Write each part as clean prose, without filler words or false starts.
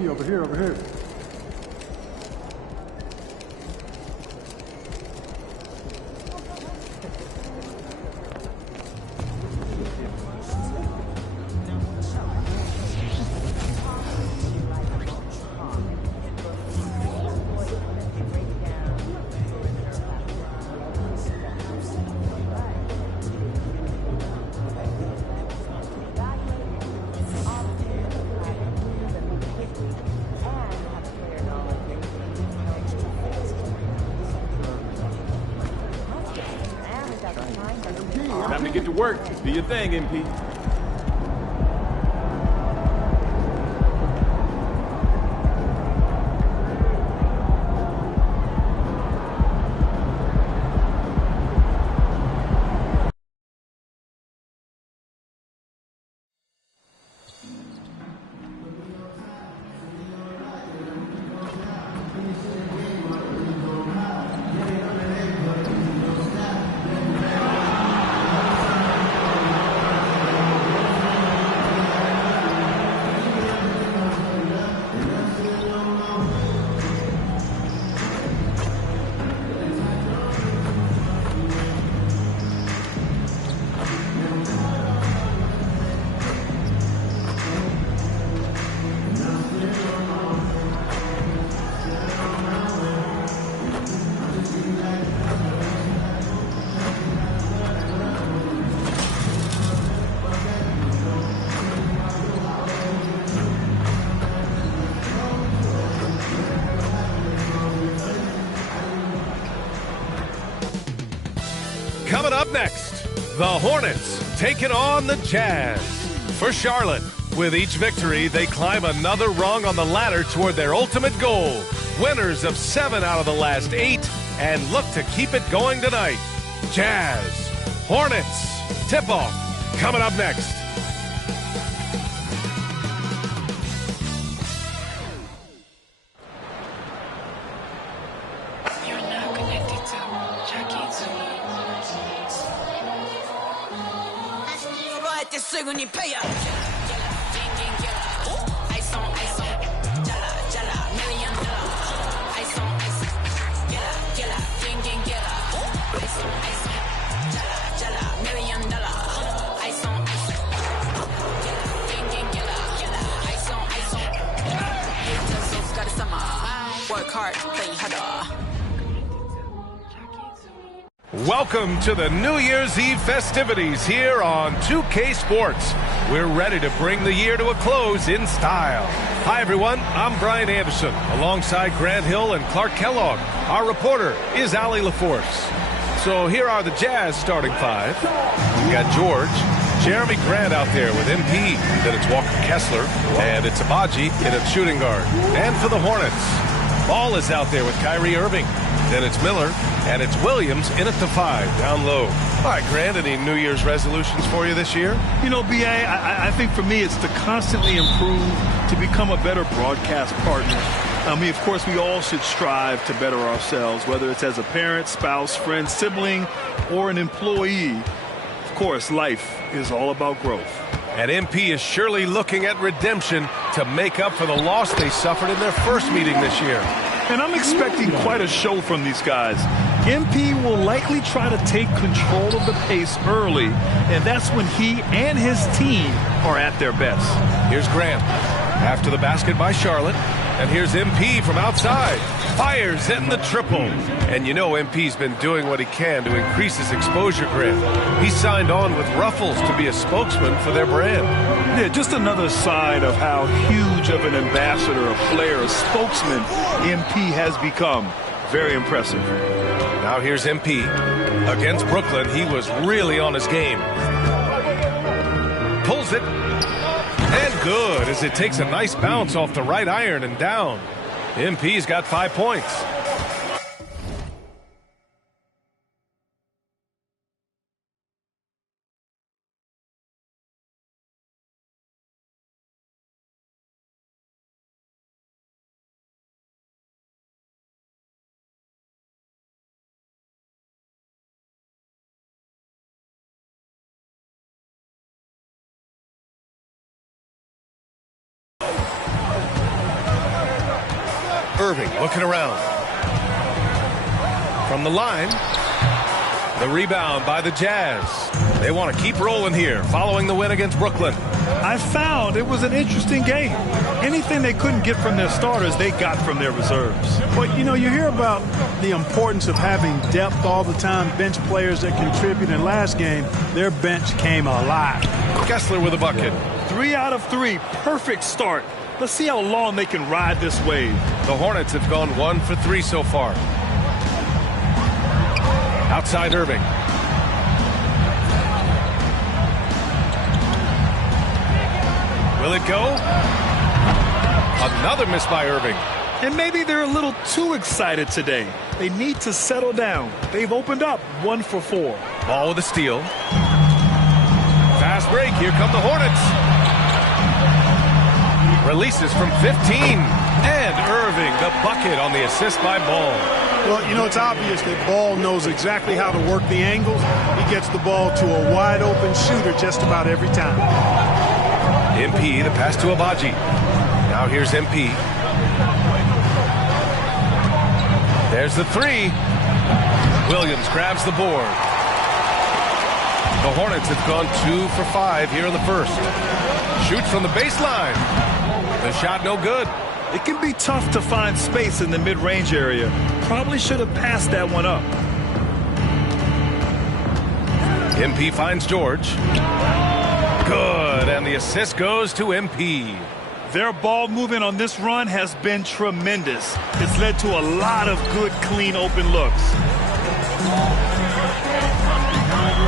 MP, over here, over here. Time to get to work. Do your thing, MP. Coming up next, the Hornets taking on the Jazz. For Charlotte, with each victory, they climb another rung on the ladder toward their ultimate goal. Winners of 7 out of the last 8 and look to keep it going tonight. Jazz, Hornets, tip-off coming up next. Welcome to the New Year's Eve festivities here on 2K Sports. We're ready to bring the year to a close in style. Hi, everyone. I'm Brian Anderson, alongside Grant Hill and Clark Kellogg. Our reporter is Allie LaForce. So here are the Jazz starting 5. We've got George, Jeremy Grant out there with MP. Then it's Walker Kessler, and it's Abaji in at shooting guard. And for the Hornets, Ball is out there with Kyrie Irving. Then it's Miller, and it's Williams in at the 5, down low. All right, Grant, any New Year's resolutions for you this year? You know, B.A., I think for me it's to constantly improve, to become a better broadcast partner. I mean, of course, we all should strive to better ourselves, whether it's as a parent, spouse, friend, sibling, or an employee. Of course, life is all about growth. And MP is surely looking at redemption to make up for the loss they suffered in their first meeting this year. And I'm expecting quite a show from these guys. MP will likely try to take control of the pace early, and that's when he and his team are at their best. Here's Grant after the basket by Charlotte, and here's MP from outside. Fires in the triple. And you know MP's been doing what he can to increase his exposure, Grant. He signed on with Ruffles to be a spokesman for their brand. Yeah, just another side of how huge of an ambassador, a player, a spokesman MP has become. Very impressive. Now here's MP. Against Brooklyn, he was really on his game. Pulls it. And good, as it takes a nice bounce off the right iron and down. MP's got 5 points. Irving looking around. From the line, the rebound by the Jazz. They want to keep rolling here following the win against Brooklyn. I found it was an interesting game. Anything they couldn't get from their starters, they got from their reserves. But, you know, you hear about the importance of having depth all the time, bench players that contribute. In last game, their bench came alive. Kessler with a bucket. 3 out of 3, perfect start. Let's see how long they can ride this wave. The Hornets have gone 1 for 3 so far. Outside Irving. Will it go? Another miss by Irving. And maybe they're a little too excited today. They need to settle down. They've opened up 1 for 4. Ball with a steal. Fast break. Here come the Hornets. Releases from 15. And Irving, the bucket on the assist by Ball. Well, you know, it's obvious that Ball knows exactly how to work the angles. He gets the ball to a wide-open shooter just about every time. MP, the pass to Abaji. Now here's MP. There's the 3. Williams grabs the board. The Hornets have gone 2 for 5 here in the first. Shoots from the baseline. The shot no good. It can be tough to find space in the mid-range area. Probably should have passed that one up. MP finds George. Good, and the assist goes to MP. Their ball movement on this run has been tremendous. It's led to a lot of good, clean, open looks.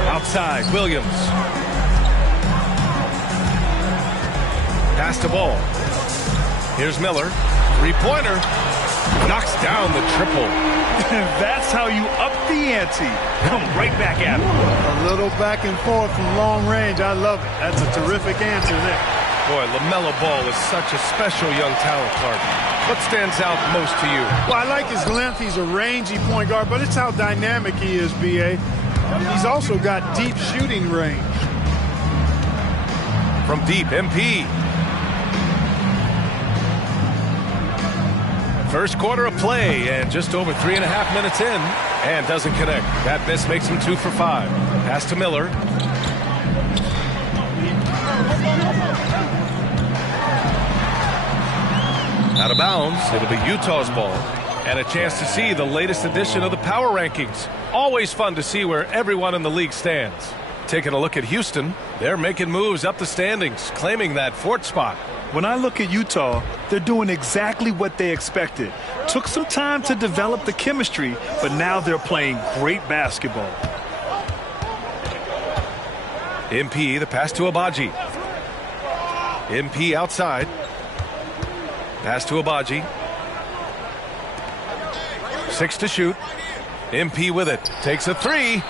Outside, Williams. Pass to Ball. Here's Miller. 3-pointer. Knocks down the triple. That's how you up the ante. Come right back at him. A little back and forth from long range. I love it. That's a terrific answer there. Boy, LaMelo Ball is such a special young talent, Clark. What stands out most to you? Well, I like his length. He's a rangy point guard, but it's how dynamic he is, B.A. He's also got deep shooting range. From deep, MP. First quarter of play, and just over 3.5 minutes in, and doesn't connect. That miss makes him 2 for 5. Pass to Miller. Out of bounds. It'll be Utah's ball. And a chance to see the latest edition of the power rankings. Always fun to see where everyone in the league stands. Taking a look at Houston, they're making moves up the standings, claiming that 4th spot. When I look at Utah, they're doing exactly what they expected. Took some time to develop the chemistry, but now they're playing great basketball. MP, the pass to Abaji. MP outside. Pass to Abaji. 6 to shoot. MP with it. Takes a 3.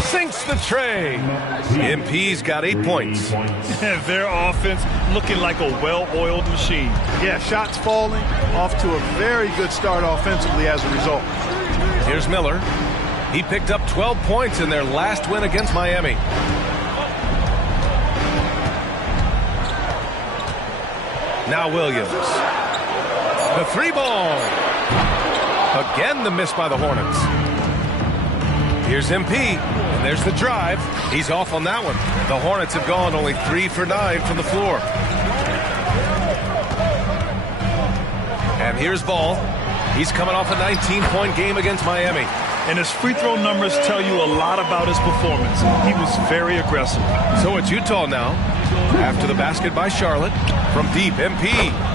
Sinks the tray. MP's got 8 points. Their offense looking like a well-oiled machine. Yeah, shots falling. Off to a very good start offensively as a result. Here's Miller. He picked up 12 points in their last win against Miami. Now Williams. The 3-ball. Again the miss by the Hornets. Here's MP, and there's the drive. He's off on that one. The Hornets have gone only 3 for 9 from the floor. And here's Ball. He's coming off a 19-point game against Miami. And his free throw numbers tell you a lot about his performance. He was very aggressive. So it's Utah now. After the basket by Charlotte. From deep, MP.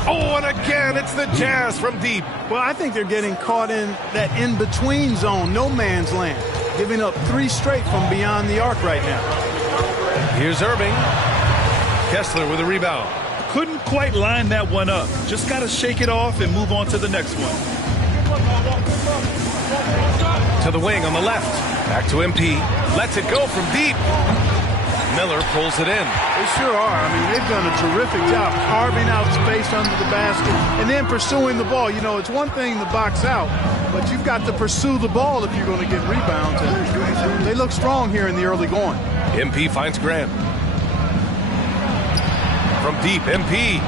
Oh, and again, it's the Jazz from deep. Well, I think they're getting caught in that in-between zone, no man's land. Giving up 3 straight from beyond the arc right now. Here's Irving. Kessler with a rebound. Couldn't quite line that one up. Just got to shake it off and move on to the next one. To the wing on the left. Back to MP. Lets it go from deep. Miller pulls it in. They sure are. I mean, they've done a terrific job carving out space under the basket and then pursuing the ball. You know, it's one thing to box out, but you've got to pursue the ball if you're going to get rebounds. And they look strong here in the early going. MP finds Grant. From deep, MP.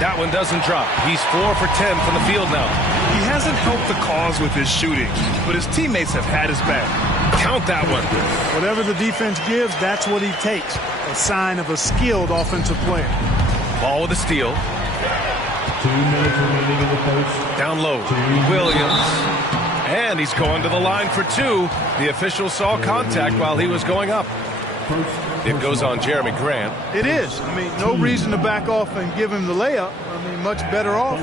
That one doesn't drop. He's 4 for 10 from the field now. He hasn't helped the cause with his shooting, but his teammates have had his back. Count that one. Whatever the defense gives, that's what he takes. A sign of a skilled offensive player. Ball with a steal. 2 minutes remaining in the first. Down low. Williams. And he's going to the line for 2. The official saw contact while he was going up. It goes on Jeremy Grant. It is. I mean, no reason to back off and give him the layup. I mean, much better off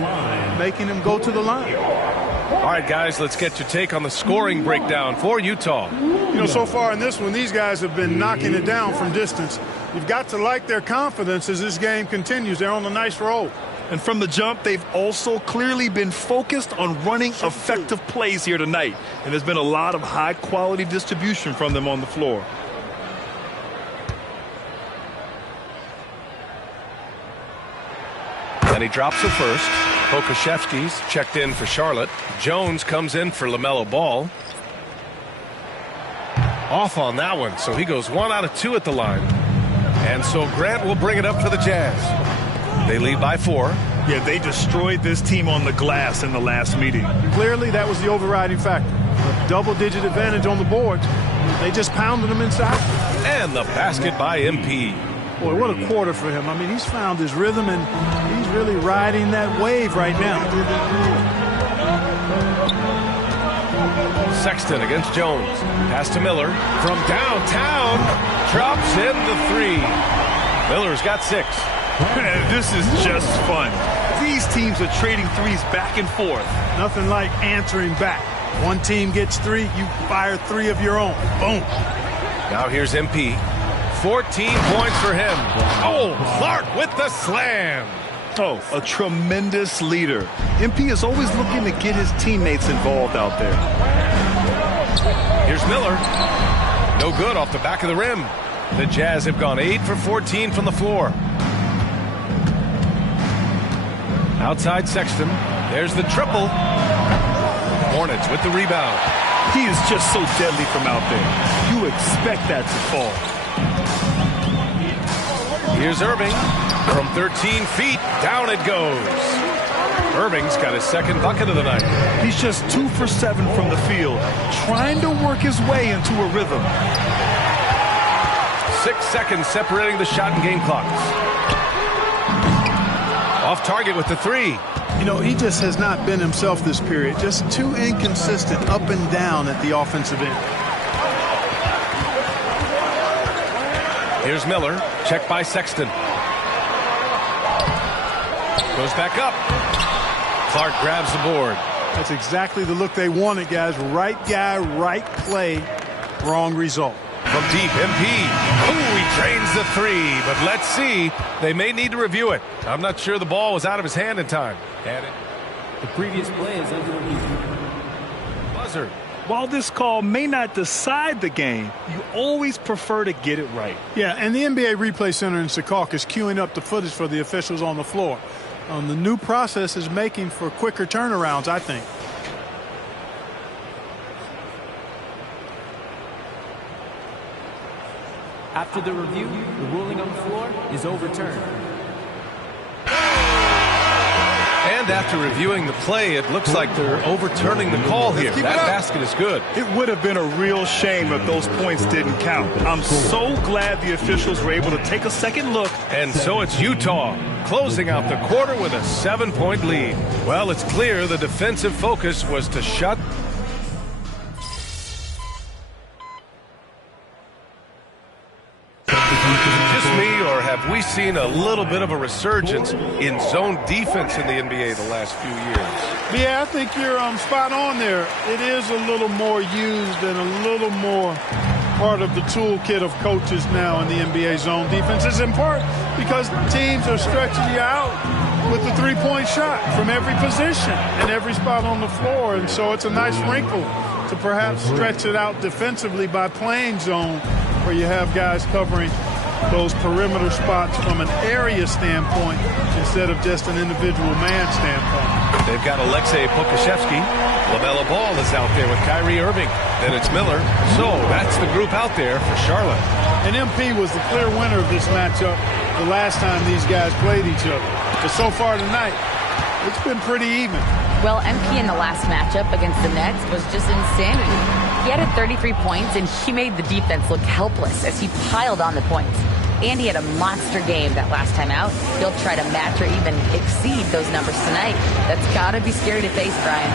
making him go to the line. All right, guys, let's get your take on the scoring breakdown for Utah. You know, so far in this one, these guys have been knocking it down from distance. You've got to like their confidence as this game continues. They're on a nice roll. And from the jump, they've also clearly been focused on running effective plays here tonight. And there's been a lot of high-quality distribution from them on the floor. And he drops the first. Pokusevski's checked in for Charlotte. Jones comes in for LaMelo Ball. Off on that one, so he goes 1 out of 2 at the line. And so Grant will bring it up for the Jazz. They lead by 4. Yeah, they destroyed this team on the glass in the last meeting. Clearly, that was the overriding factor. A double-digit advantage on the boards. They just pounded them inside. And the basket by MP. Boy, what a quarter for him. I mean, he's found his rhythm, and he's really riding that wave right now. Sexton against Jones. Pass to Miller. From downtown. Drops in the 3. Miller's got 6. This is just fun. These teams are trading threes back and forth. Nothing like answering back. One team gets 3, you fire 3 of your own. Boom. Now here's MP. 14 points for him. Oh, Clark with the slam. Oh, a tremendous leader. MP is always looking to get his teammates involved out there. Here's Miller. No good off the back of the rim. The Jazz have gone 8 for 14 from the floor. Outside Sexton. There's the triple. Hornets with the rebound. He is just so deadly from out there. You expect that to fall. Here's Irving. From 13 feet, down it goes. Irving's got his second bucket of the night. He's just 2 for 7 from the field, trying to work his way into a rhythm. 6 seconds separating the shot and game clocks. Off target with the 3. You know, he just has not been himself this period. Just too inconsistent up and down at the offensive end. Here's Miller. Checked by Sexton. Goes back up. Clark grabs the board. That's exactly the look they wanted, guys. Right guy, right play, wrong result. From deep, MP. Ooh, he drains the 3, but let's see. They may need to review it. I'm not sure the ball was out of his hand in time. The previous play is under review. Buzzer. While this call may not decide the game, you always prefer to get it right. Yeah, and the NBA Replay Center in Secaucus is queuing up the footage for the officials on the floor. The new process is making for quicker turnarounds, I think. After the review, the ruling on the floor is overturned. And after reviewing the play, it looks like they're overturning the call here. That basket is good. It would have been a real shame if those points didn't count. I'm so glad the officials were able to take a second look. And so it's Utah closing out the quarter with a 7-point lead. Well, it's clear the defensive focus was to shut just me, or have we seen a little bit of a resurgence in zone defense in the NBA the last few years? Yeah, I think you're spot on there. It is a little more used and a little more part of the toolkit of coaches now in the NBA zone defense. It's in part because teams are stretching you out with the three-point shot from every position and every spot on the floor. And so it's a nice wrinkle to perhaps stretch it out defensively by playing zone, where you have guys covering those perimeter spots from an area standpoint instead of just an individual man standpoint. They've got Alexei Pokusevski. LaMelo Ball is out there with Kyrie Irving. Then it's Miller. So that's the group out there for Charlotte. And MP was the clear winner of this matchup. the last time these guys played each other. But so far tonight, it's been pretty even. Well, MP in the last matchup against the Nets was just insanity. He added 33 points, and he made the defense look helpless as he piled on the points. And he had a monster game that last time out. He'll try to match or even exceed those numbers tonight. That's got to be scary to face, Brian.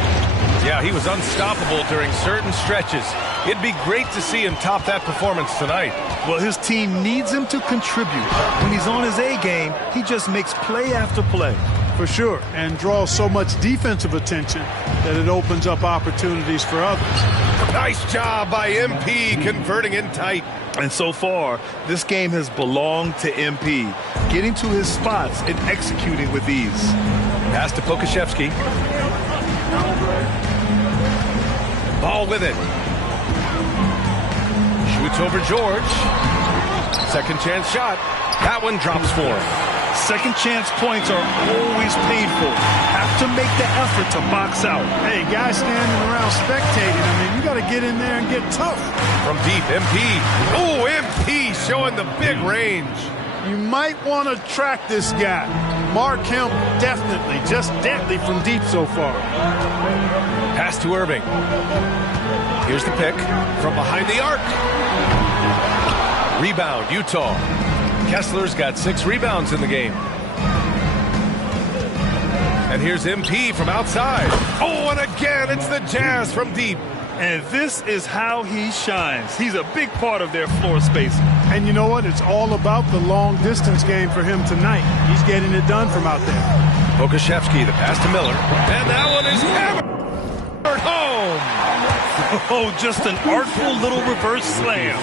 Yeah, he was unstoppable during certain stretches. It'd be great to see him top that performance tonight. Well, his team needs him to contribute. When he's on his A game, he just makes play after play. For sure, and draws so much defensive attention that it opens up opportunities for others. Nice job by MP converting in tight. And so far, this game has belonged to MP, getting to his spots and executing with ease. Pass to Pokusevski. Ball with it. Shoots over George. Second chance shot. That one drops for him. Second chance points are always painful. Have to make the effort to box out. Hey, guys standing around spectating, I mean, you got to get in there and get tough. From deep, MP. Oh, MP showing the big range. You might want to track this guy. Mark him definitely, just deadly from deep so far. Pass to Irving. Here's the pick from behind the arc. Rebound, Utah. Kessler's got 6 rebounds in the game. And here's MP from outside. Oh, and again, it's the Jazz from deep. And this is how he shines. He's a big part of their floor spacing. And you know what? It's all about the long distance game for him tonight. He's getting it done from out there. Pokusevski, the pass to Miller. And that one is hammered home. Oh, just an artful little reverse slam.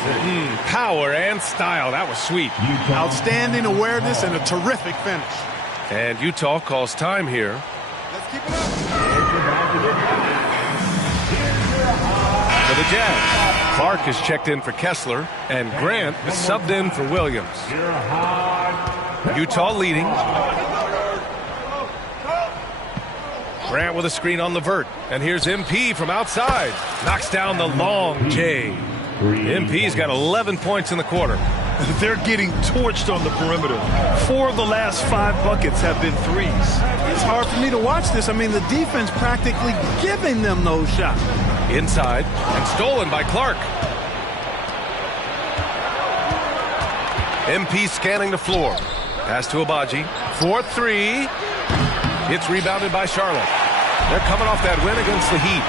Power and style. That was sweet. Outstanding awareness and a terrific finish. And Utah calls time here. Let's keep it up. For the Jazz, Clark is checked in for Kessler, and Grant is subbed in for Williams. Utah leading. Grant with a screen on Levert, and here's MP from outside. Knocks down the long J. MP's got 11 points in the quarter. They're getting torched on the perimeter. 4 of the last 5 buckets have been threes. It's hard for me to watch this. I mean, the defense practically giving them those shots. Inside, and stolen by Clark. MP scanning the floor. Pass to Abaji. 4-3. It's rebounded by Charlotte. They're coming off that win against the Heat.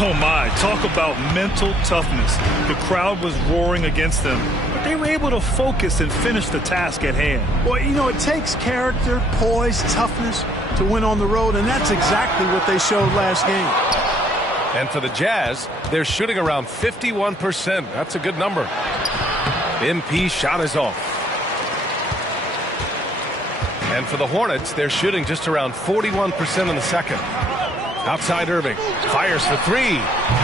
Oh my, talk about mental toughness. The crowd was roaring against them, but they were able to focus and finish the task at hand. Well, you know, it takes character, poise, toughness to win on the road, and that's exactly what they showed last game. And for the Jazz, they're shooting around 51%. That's a good number. MP shot is off. And for the Hornets, they're shooting just around 41% in the second. Outside Irving. Fires for 3.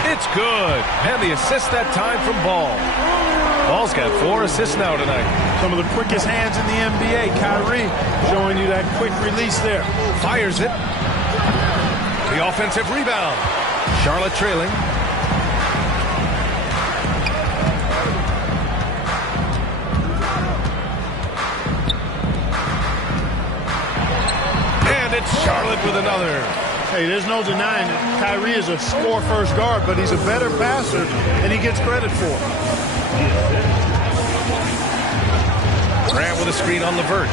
It's good. And the assist that time from Ball. Ball's got 4 assists now tonight. Some of the quickest hands in the NBA. Kyrie showing you that quick release there. Fires it. The offensive rebound. Charlotte trailing. And it's Charlotte with another. Hey, there's no denying it. Kyrie is a score-first guard, but he's a better passer, and he gets credit for it. Grant with a screen on Levert.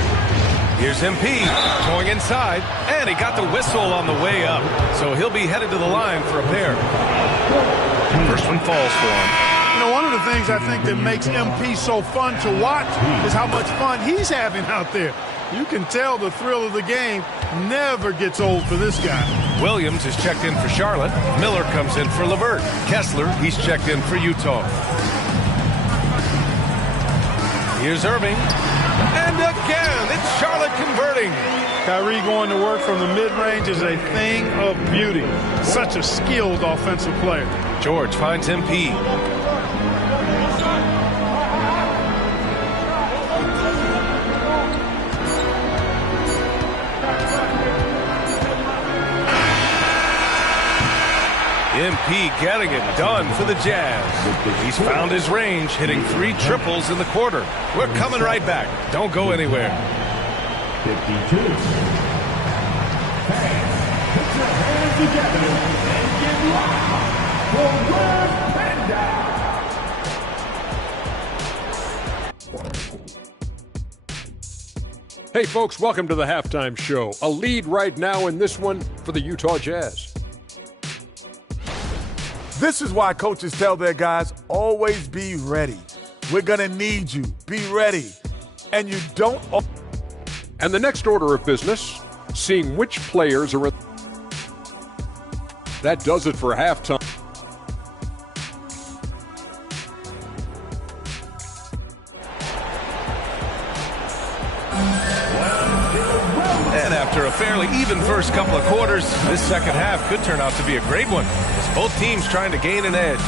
Here's MP going inside, and he got the whistle on the way up, so he'll be headed to the line for a pair. First one falls for him. You know, one of the things I think that makes MP so fun to watch is how much fun he's having out there. You can tell the thrill of the game never gets old for this guy. Williams is checked in for Charlotte. Miller comes in for Levert. Kessler, he's checked in for Utah. Here's Irving. And again, it's Charlotte converting. Kyrie going to work from the mid-range is a thing of beauty. Such a skilled offensive player. George finds MP. MP getting it done for the Jazz. He's found his range, hitting 3 triples in the quarter. We're coming right back. Don't go anywhere. 52. Fans, put your hands together and get loud for Red Panda. Hey folks, welcome to the Halftime Show. A lead right now in this one for the Utah Jazz. This is why coaches tell their guys, always be ready. We're going to need you. Be ready. And you don't... And the next order of business, seeing which players are... That does it for halftime. And after a fairly even first couple of quarters, this second half could turn out to be a great one, as both teams trying to gain an edge.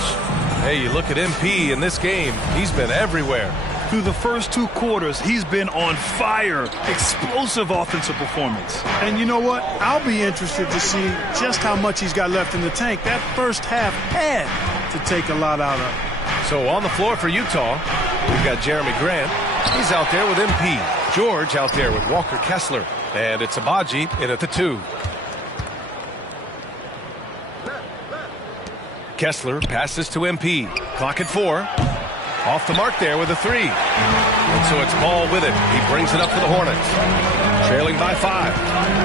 Hey, you look at MP in this game, he's been everywhere. Through the first 2 quarters, he's been on fire. Explosive offensive performance. And you know what? I'll be interested to see just how much he's got left in the tank. That first half had to take a lot out of it. So on the floor for Utah, we've got Jeremy Grant. He's out there with MP. George out there with Walker Kessler. And it's Agbaji in at the 2. Kessler passes to MP. Clock at 4. Off the mark there with a 3. And so it's Ball with it. He brings it up for the Hornets. Trailing by 5.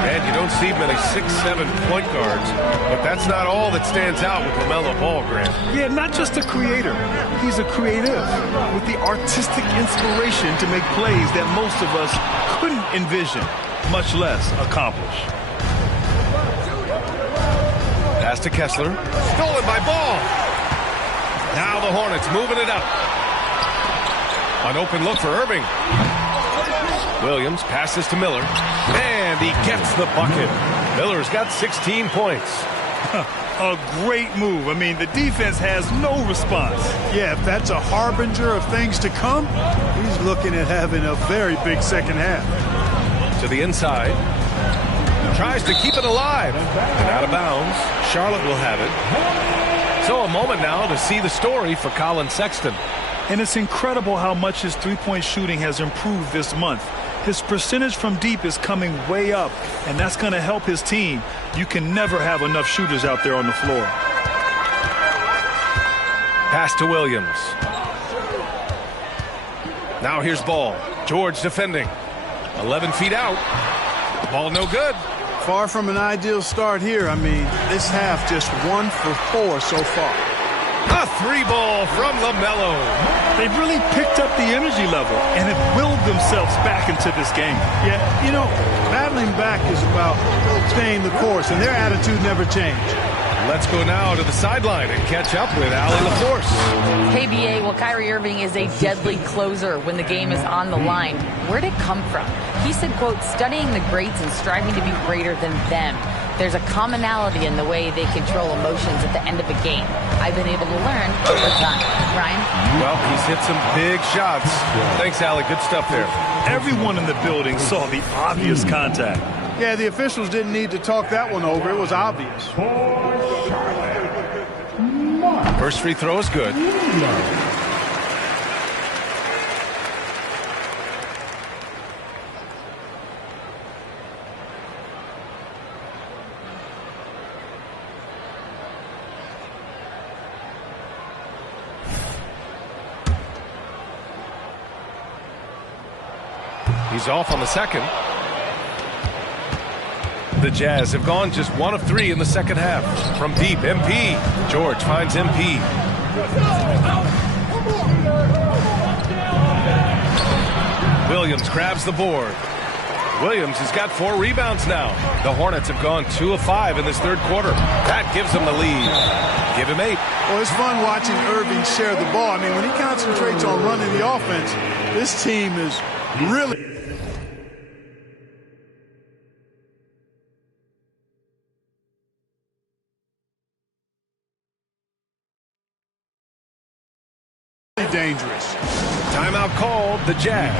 And you don't see many 6'7" point guards. But that's not all that stands out with LaMelo Ball, Grant. Yeah, not just a creator. He's a creative with the artistic inspiration to make plays that most of us couldn't envision, much less accomplish. Pass to Kessler. Stolen by Ball. Now the Hornets moving it up. An open look for Irving. Williams passes to Miller. And he gets the bucket. Miller's got 16 points. A great move. I mean, the defense has no response. Yeah, if that's a harbinger of things to come, he's looking at having a very big second half. To the inside. Tries to keep it alive. And out of bounds. Charlotte will have it. So a moment now to see the story for Colin Sexton. And it's incredible how much his three-point shooting has improved this month. His percentage from deep is coming way up, and that's going to help his team. You can never have enough shooters out there on the floor. Pass to Williams. Now here's Ball. George defending. 11 feet out. Ball no good. Far from an ideal start here. I mean, this half just 1 for 4 so far. A 3-ball from LaMelo. They've really picked up the energy level and have willed themselves back into this game. Yeah, you know, battling back is about staying the course, and their attitude never changed. Let's go now to the sideline and catch up with Allie LaForce. KBA, well, Kyrie Irving is a deadly closer when the game is on the line. Where'd it come from? He said, quote, studying the greats and striving to be greater than them. There's a commonality in the way they control emotions at the end of a game. I've been able to learn over time. Ryan? Well, he's hit some big shots. Thanks, Allie. Good stuff there. Everyone in the building saw the obvious contact. Yeah, the officials didn't need to talk that one over. It was obvious. First free throw is good. He's off on the second. The Jazz have gone just 1 of 3 in the second half. From deep, MP. George finds MP. Williams grabs the board. Williams has got 4 rebounds now. The Hornets have gone 2 of 5 in this third quarter. That gives them the lead. Give him 8. Well, it's fun watching Irving share the ball. I mean, when he concentrates on running the offense, this team is really dangerous. Timeout called, the Jazz.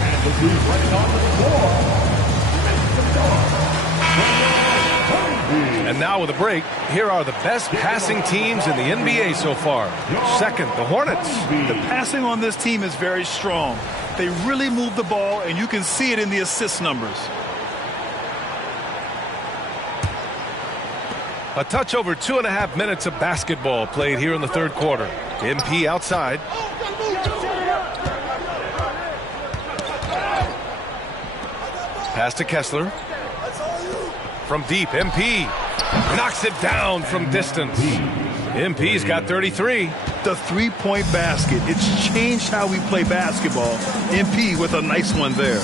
And the dude right on the floor. And now with a break, here are the best passing teams in the NBA so far. Second, the Hornets. The passing on this team is very strong. They really move the ball, and you can see it in the assist numbers. A touch over 2.5 minutes of basketball played here in the third quarter. MP outside. Pass to Kessler. From deep, MP knocks it down from distance. MP's got 33. The three-point basket. It's changed how we play basketball. MP with a nice one there.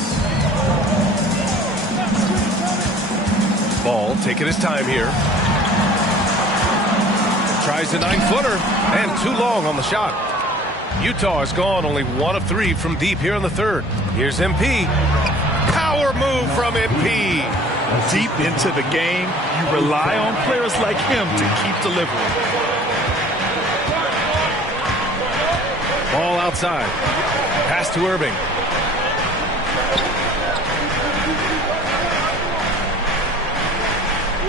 Ball taking his time here. Tries the 9-footer and too long on the shot. Utah has gone only 1 of 3 from deep here in the third. Here's MP. Power move from MP. Deep into the game, you rely on players like him to keep delivering. Ball outside. Pass to Irving.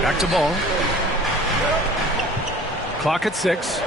Back to Ball. Clock at 6.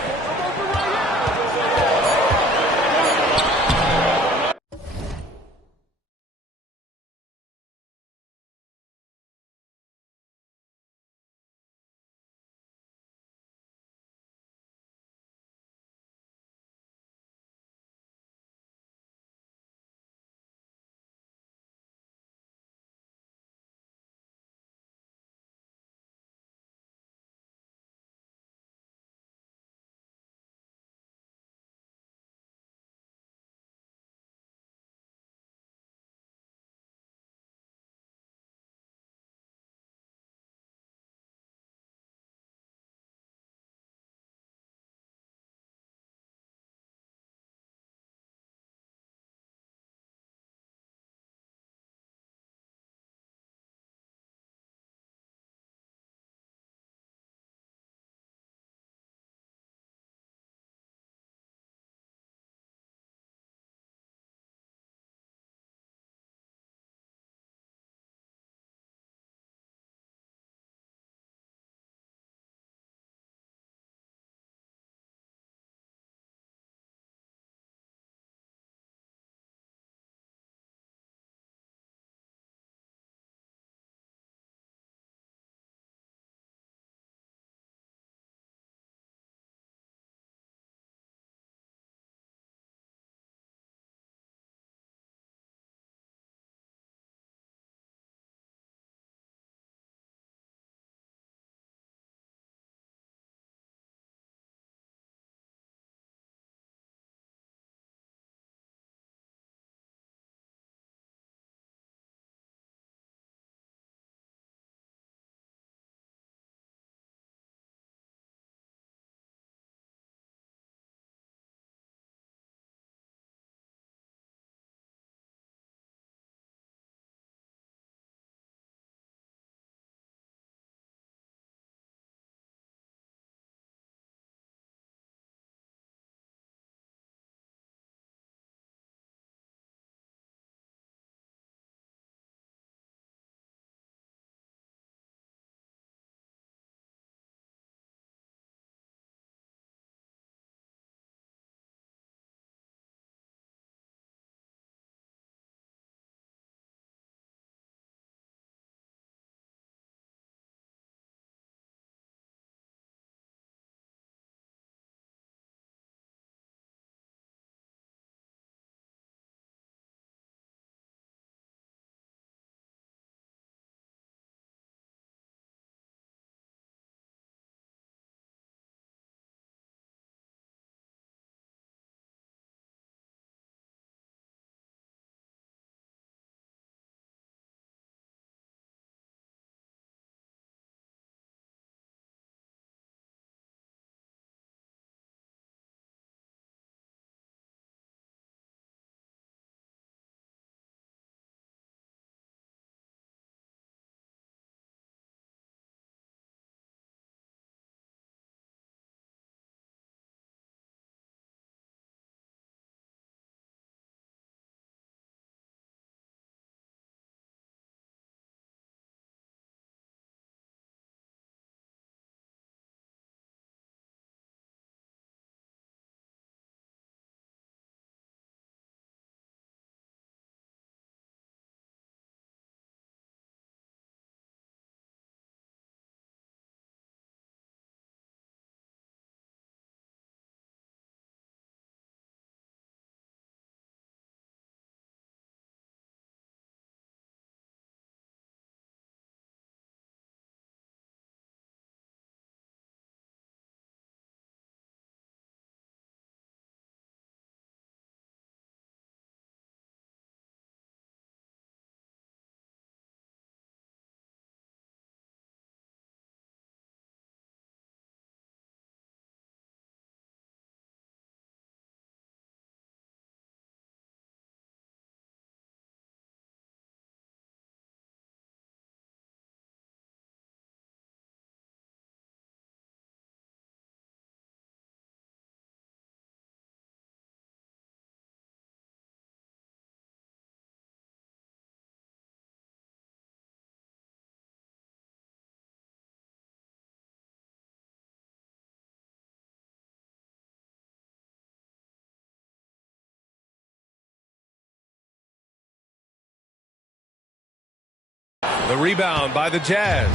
The rebound by the Jazz.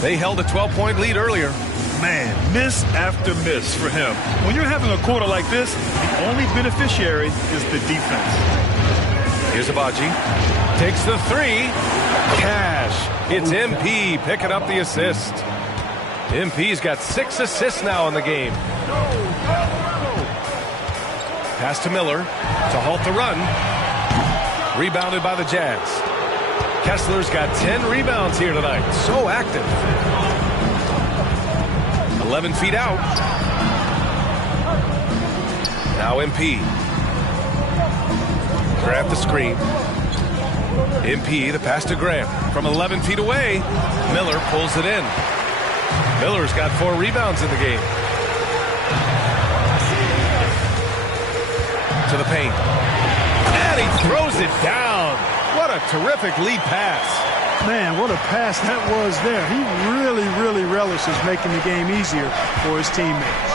They held a 12-point lead earlier. Man, miss after miss for him. When you're having a quarter like this, the only beneficiary is the defense. Here's Abaji. Takes the three. Cash. It's MP picking up the assist. MP's got 6 assists now in the game. Pass to Miller to halt the run. Rebounded by the Jazz. Kessler's got 10 rebounds here tonight. So active. 11 feet out. Now MP. Grab the screen. MP, the pass to Graham. From 11 feet away, Miller pulls it in. Miller's got 4 rebounds in the game. To the paint. And he throws it down. What a terrific lead pass. Man, what a pass that was there. He really, really relishes making the game easier for his teammates.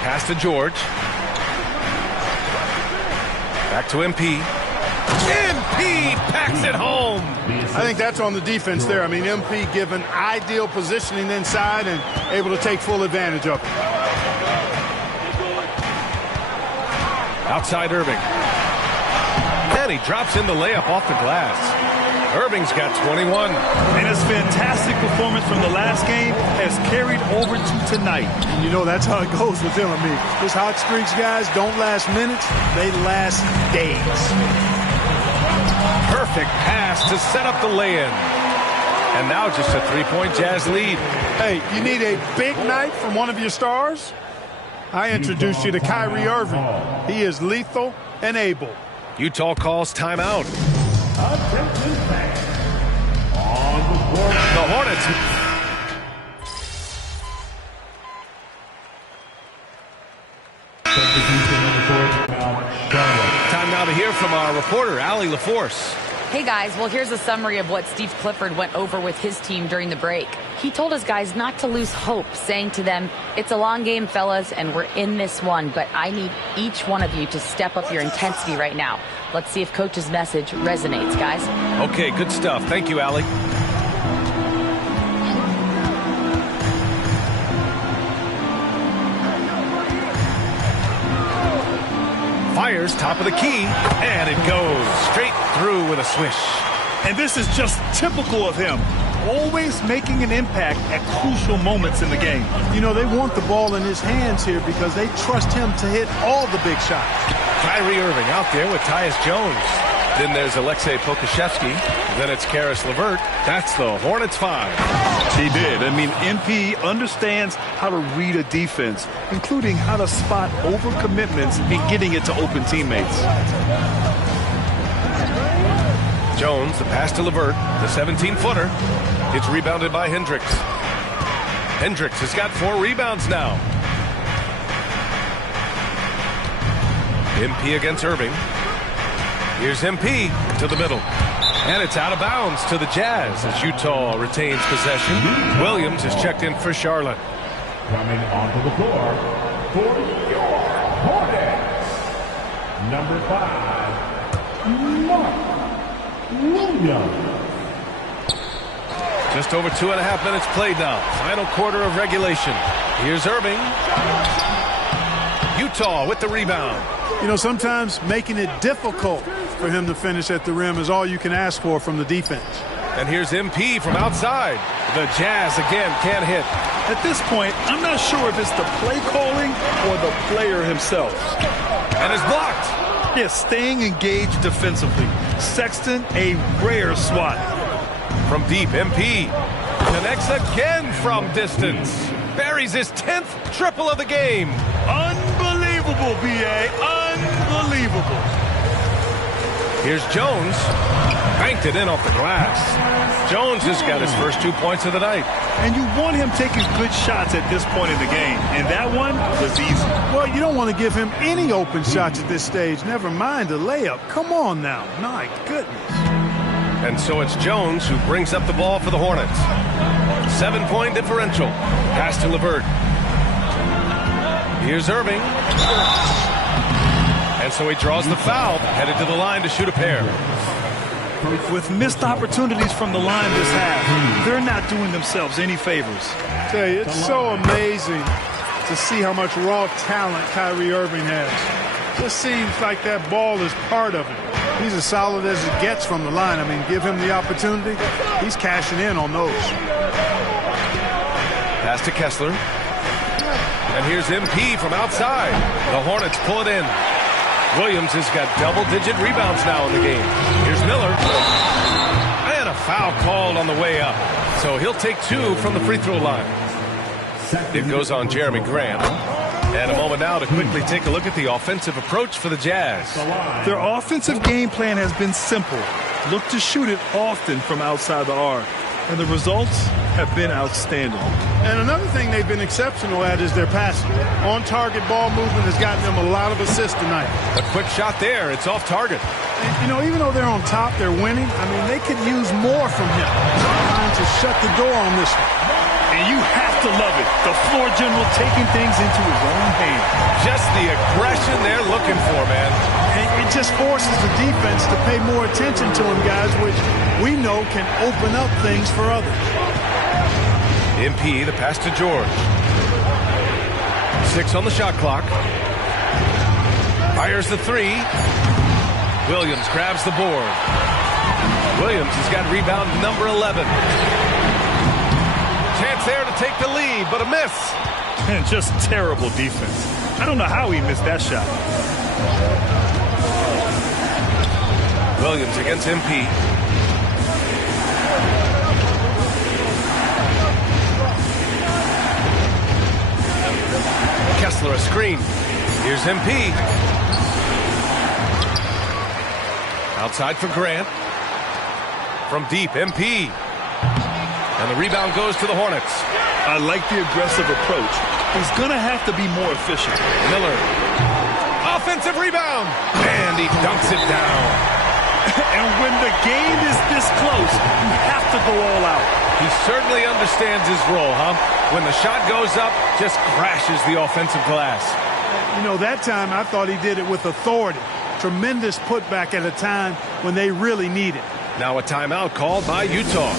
Pass to George. Back to MP. MP packs it home. I think that's on the defense there. I mean, MP given ideal positioning inside and able to take full advantage of it. Outside Irving. And he drops in the layup off the glass. Irving's got 21. And his fantastic performance from the last game has carried over to tonight. And you know, that's how it goes with him. I mean, his hot streaks, guys, don't last minutes. They last days. Perfect pass to set up the lay-in. And now just a 3-point Jazz lead. Hey, you need a big night from one of your stars? I introduced you to Kyrie Irving. He is lethal and able. Utah calls timeout. The Hornets. Time now to hear from our reporter, Allie LaForce. Hey guys, well here's a summary of what Steve Clifford went over with his team during the break. He told his guys not to lose hope, saying to them, it's a long game, fellas, and we're in this one, but I need each one of you to step up your intensity right now. Let's see if Coach's message resonates, guys. Okay, good stuff. Thank you, Allie. Fires top of the key, and it goes straight through with a swish. And this is just typical of him. Always making an impact at crucial moments in the game. You know, they want the ball in his hands here because they trust him to hit all the big shots. Kyrie Irving out there with Tyus Jones. Then there's Aleksej Pokusevski. Then it's Karis LeVert. That's the Hornets 5. He did. I mean, MP understands how to read a defense, including how to spot overcommitments and getting it to open teammates. Jones, the pass to LeVert, the 17-footer. It's rebounded by Hendricks. Hendricks has got 4 rebounds now. MP against Irving. Here's MP to the middle. And it's out of bounds to the Jazz as Utah retains possession. Williams is checked in for Charlotte. Coming onto the floor for your Hornets, number 5, Mark Williams. Just over 2.5 minutes played now. Final quarter of regulation. Here's Irving. Utah with the rebound. You know, sometimes making it difficult for him to finish at the rim is all you can ask for from the defense. And here's MP from outside. The Jazz again can't hit. At this point, I'm not sure if it's the play calling or the player himself. And it's blocked. Yeah, staying engaged defensively. Sexton, a rare swat. From deep, MP connects again from distance. Buries his 10th triple of the game. Unbelievable, B.A. Unbelievable. Here's Jones. Banked it in off the glass. Jones has got his first 2 points of the night. And you want him taking good shots at this point in the game. And that one was easy. Well, you don't want to give him any open shots at this stage. Never mind a layup. Come on now. My goodness. And so it's Jones who brings up the ball for the Hornets. 7-point differential. Pass to LeVert. Here's Irving. And so he draws the foul, headed to the line to shoot a pair. With missed opportunities from the line this half, they're not doing themselves any favors. I tell you, it's so amazing to see how much raw talent Kyrie Irving has. Just seems like that ball is part of it. He's as solid as it gets from the line. I mean, give him the opportunity, he's cashing in on those. Pass to Kessler. And here's MP from outside. The Hornets pull it in. Williams has got double-digit rebounds now in the game. Here's Miller. And a foul called on the way up. So he'll take 2 from the free throw line. It goes on Jeremy Grant. And a moment now to quickly take a look at the offensive approach for the Jazz. Their offensive game plan has been simple. Look to shoot it often from outside the arc. And the results have been outstanding. And another thing they've been exceptional at is their passing. On-target ball movement has gotten them a lot of assists tonight. A quick shot there. It's off target. And, you know, even though they're on top, they're winning. I mean, they could use more from him. Trying to shut the door on this one. And you have to love it. The floor general taking things into his own hands. Just the aggression they're looking for, man. And it just forces the defense to pay more attention to him, guys, which we know can open up things for others. MP, the pass to George. 6 on the shot clock. Fires the 3. Williams grabs the board. Williams has got rebound number 11. Chance there to take the lead, but a miss. And just terrible defense. I don't know how he missed that shot. Williams against MP. Kessler a screen. Here's MP. Outside for Grant. From deep, MP. And the rebound goes to the Hornets. I like the aggressive approach. He's going to have to be more efficient. Miller. Offensive rebound. And he dunks it down. And when the game is this close, you have to go all out. He certainly understands his role, huh? When the shot goes up, just crashes the offensive glass. You know, that time I thought he did it with authority. Tremendous putback at a time when they really need it. Now a timeout called by Utah.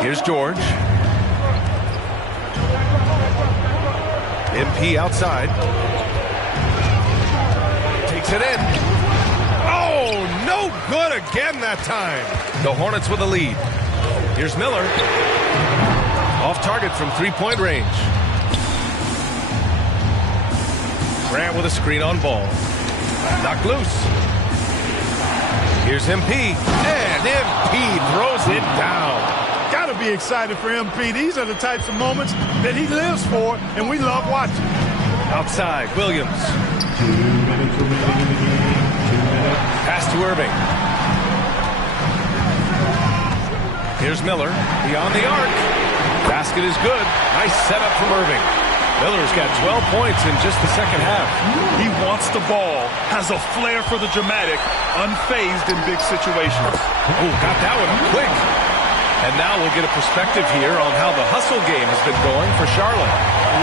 Here's George. MP outside. Takes it in. Oh, no good again that time. The Hornets with the lead. Here's Miller. Off target from three-point range. Grant with a screen on ball. Knocked loose. Here's MP. And MP throws it down. Got to be excited for MP. These are the types of moments that he lives for, and we love watching. Outside, Williams. Pass to Irving. Here's Miller, beyond the arc. Basket is good. Nice setup from Irving. Miller's got 12 points in just the second half. He wants the ball, has a flair for the dramatic, unfazed in big situations. Oh, got that one quick. And now we'll get a perspective here on how the hustle game has been going for Charlotte.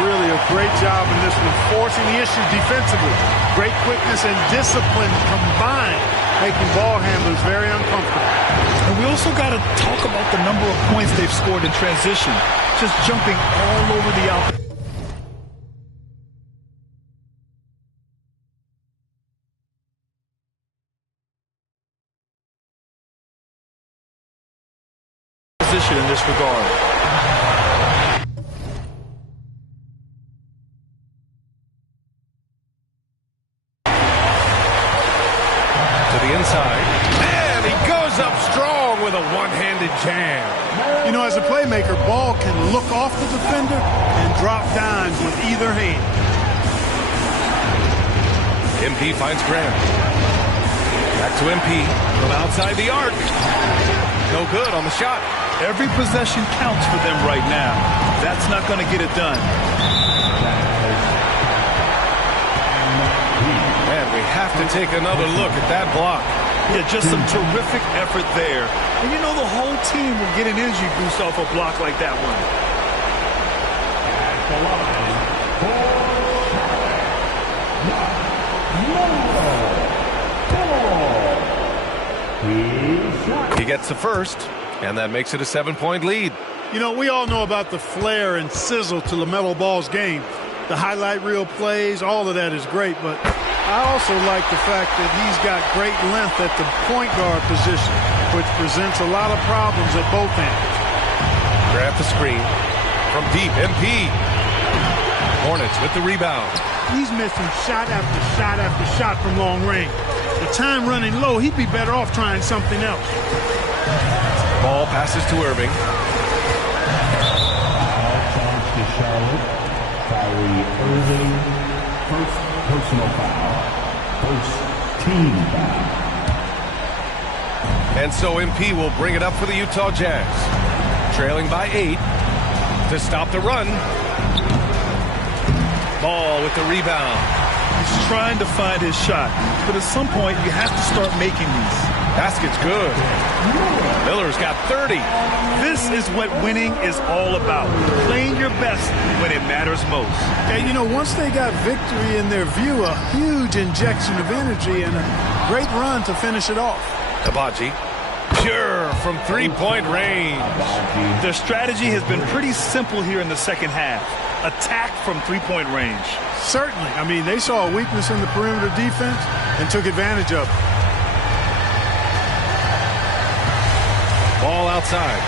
Really a great job in this one, forcing the issue defensively. Great quickness and discipline combined, making ball handlers very uncomfortable. And we also got to talk about the number of points they've scored in transition, just jumping all over the opposition. In this regard. To the inside. And he goes up strong with a one-handed jam. You know, as a playmaker, ball can look off the defender and drop dimes with either hand. MP finds Grant. Back to MP from outside the arc. No good on the shot. Every possession counts for them right now. That's not going to get it done. Man, we have to take another look at that block. Yeah, just some terrific effort there. And you know the whole team will get an energy boost off a block like that one. He gets the first, and that makes it a 7-point lead. You know, we all know about the flair and sizzle to LaMelo Ball's game. The highlight reel plays, all of that is great, but I also like the fact that he's got great length at the point guard position, which presents a lot of problems at both ends. Grab the screen from deep. MP. Hornets with the rebound. He's missing shot after shot after shot from long range. With time running low, he'd be better off trying something else. Ball passes to Irving. Foul charge to Charlotte. Kyrie Irving, first personal foul, first team foul. And so MP will bring it up for the Utah Jazz. Trailing by 8 to stop the run. Ball with the rebound. He's trying to find his shot, but at some point you have to start making these. Basket's good. Miller's got 30. This is what winning is all about. Playing your best when it matters most. And, you know, once they got victory in their view, a huge injection of energy and a great run to finish it off. Kabaji. Pure from three-point range. Their strategy has been pretty simple here in the second half. Attack from three-point range. Certainly. I mean, they saw a weakness in the perimeter defense and took advantage of it. Ball outside.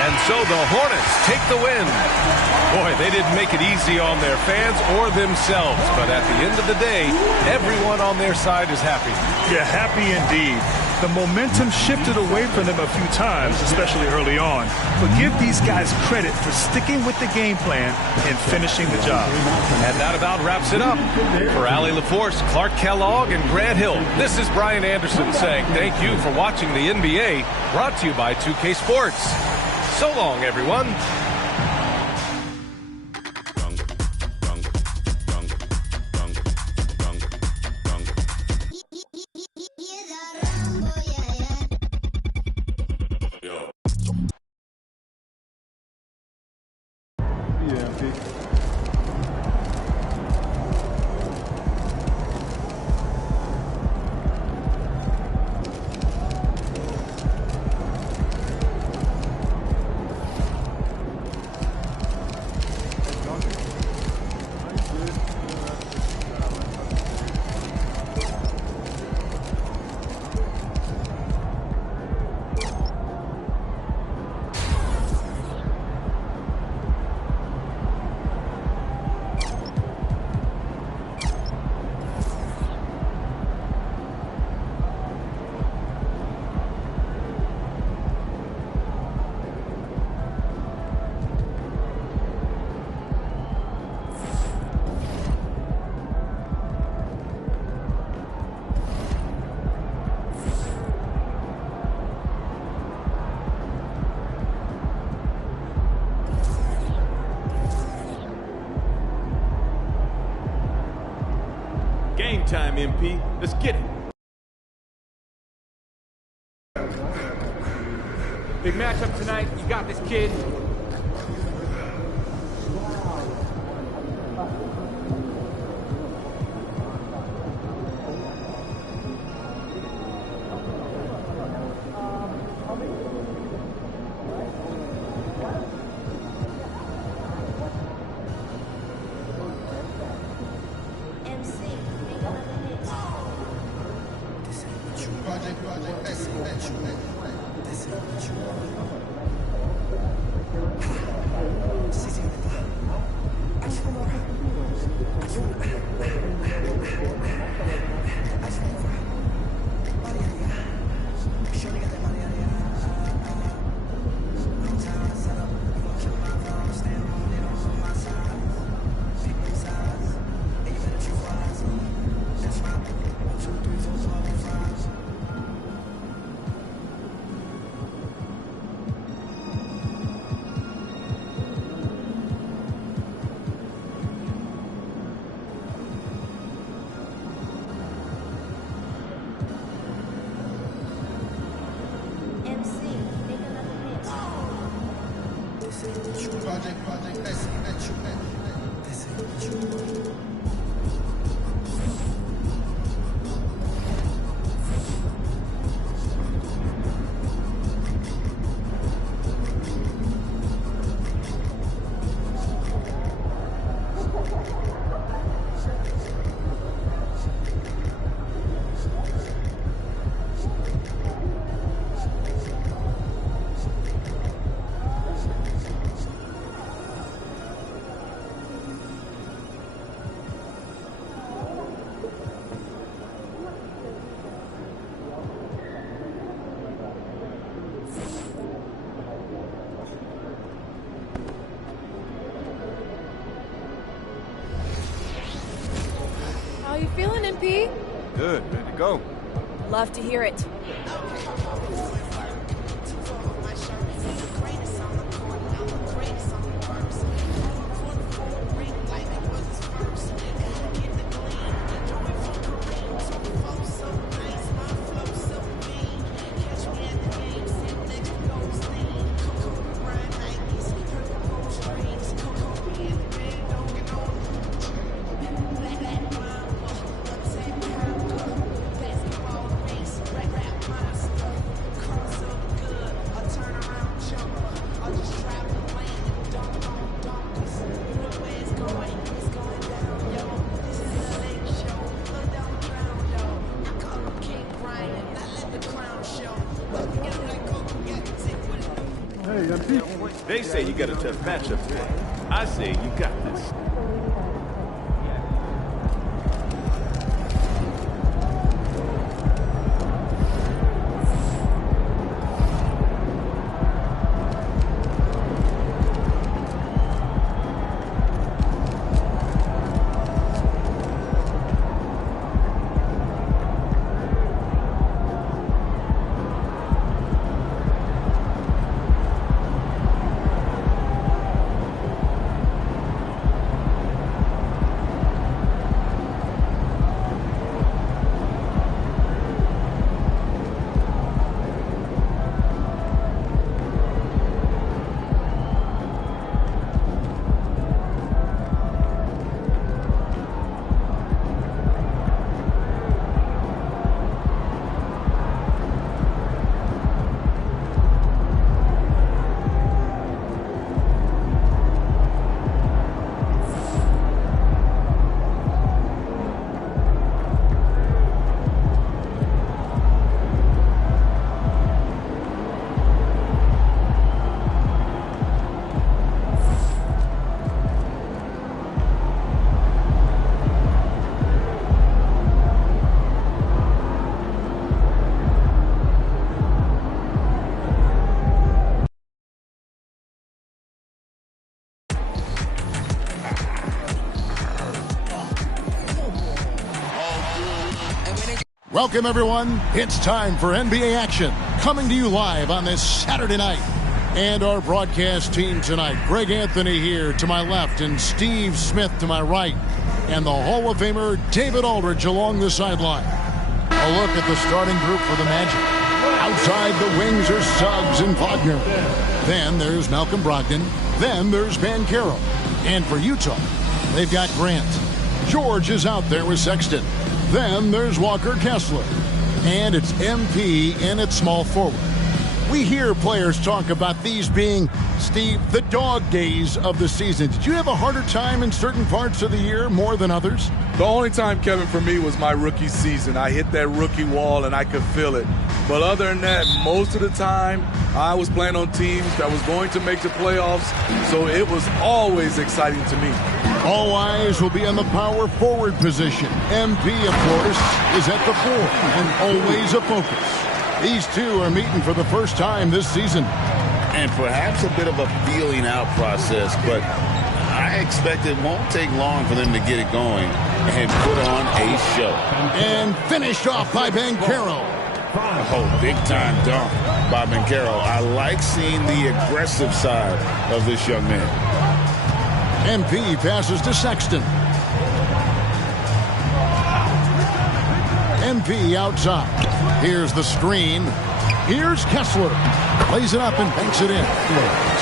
And so the Hornets take the win. Boy, they didn't make it easy on their fans or themselves, but at the end of the day, everyone on their side is happy. Yeah, happy indeed. The momentum shifted away from them a few times, especially early on. But give these guys credit for sticking with the game plan and finishing the job. And that about wraps it up. For Allie LaForce, Clark Kellogg, and Grant Hill, this is Brian Anderson saying thank you for watching the NBA, brought to you by 2K Sports. So long, everyone. Game time, MP. Let's get it. Big matchup tonight. You got this, kid. How you feeling, MP? Good, ready to go. Love to hear it. They say you got a tough matchup today. I say you got this. Welcome, everyone. It's time for NBA action, coming to you live on this Saturday night. And our broadcast team tonight, Greg Anthony here to my left and Steve Smith to my right. And the Hall of Famer David Aldridge along the sideline. A look at the starting group for the Magic. Outside the wings are Suggs and Wagner. Then there's Malcolm Brogdon. Then there's Banchero. And for Utah, they've got Grant. George is out there with Sexton. Then there's Walker Kessler. And it's MP in at small forward. We hear players talk about these being, Steve, the dog days of the season. Did you have a harder time in certain parts of the year more than others? The only time, Kevin, for me was my rookie season. I hit that rookie wall and I could feel it. But other than that, most of the time, I was playing on teams that was going to make the playoffs, so it was always exciting to me. All eyes will be on the power forward position. MP, of course, is at the 4 and always a focus. These two are meeting for the first time this season. And perhaps a bit of a feeling out process, but I expect it won't take long for them to get it going and put on a show. And finished off by Banchero. Oh, big-time dunk by Banchero. I like seeing the aggressive side of this young man. MP passes to Sexton. MP outside. Here's the screen. Here's Kessler. Lays it up and banks it in.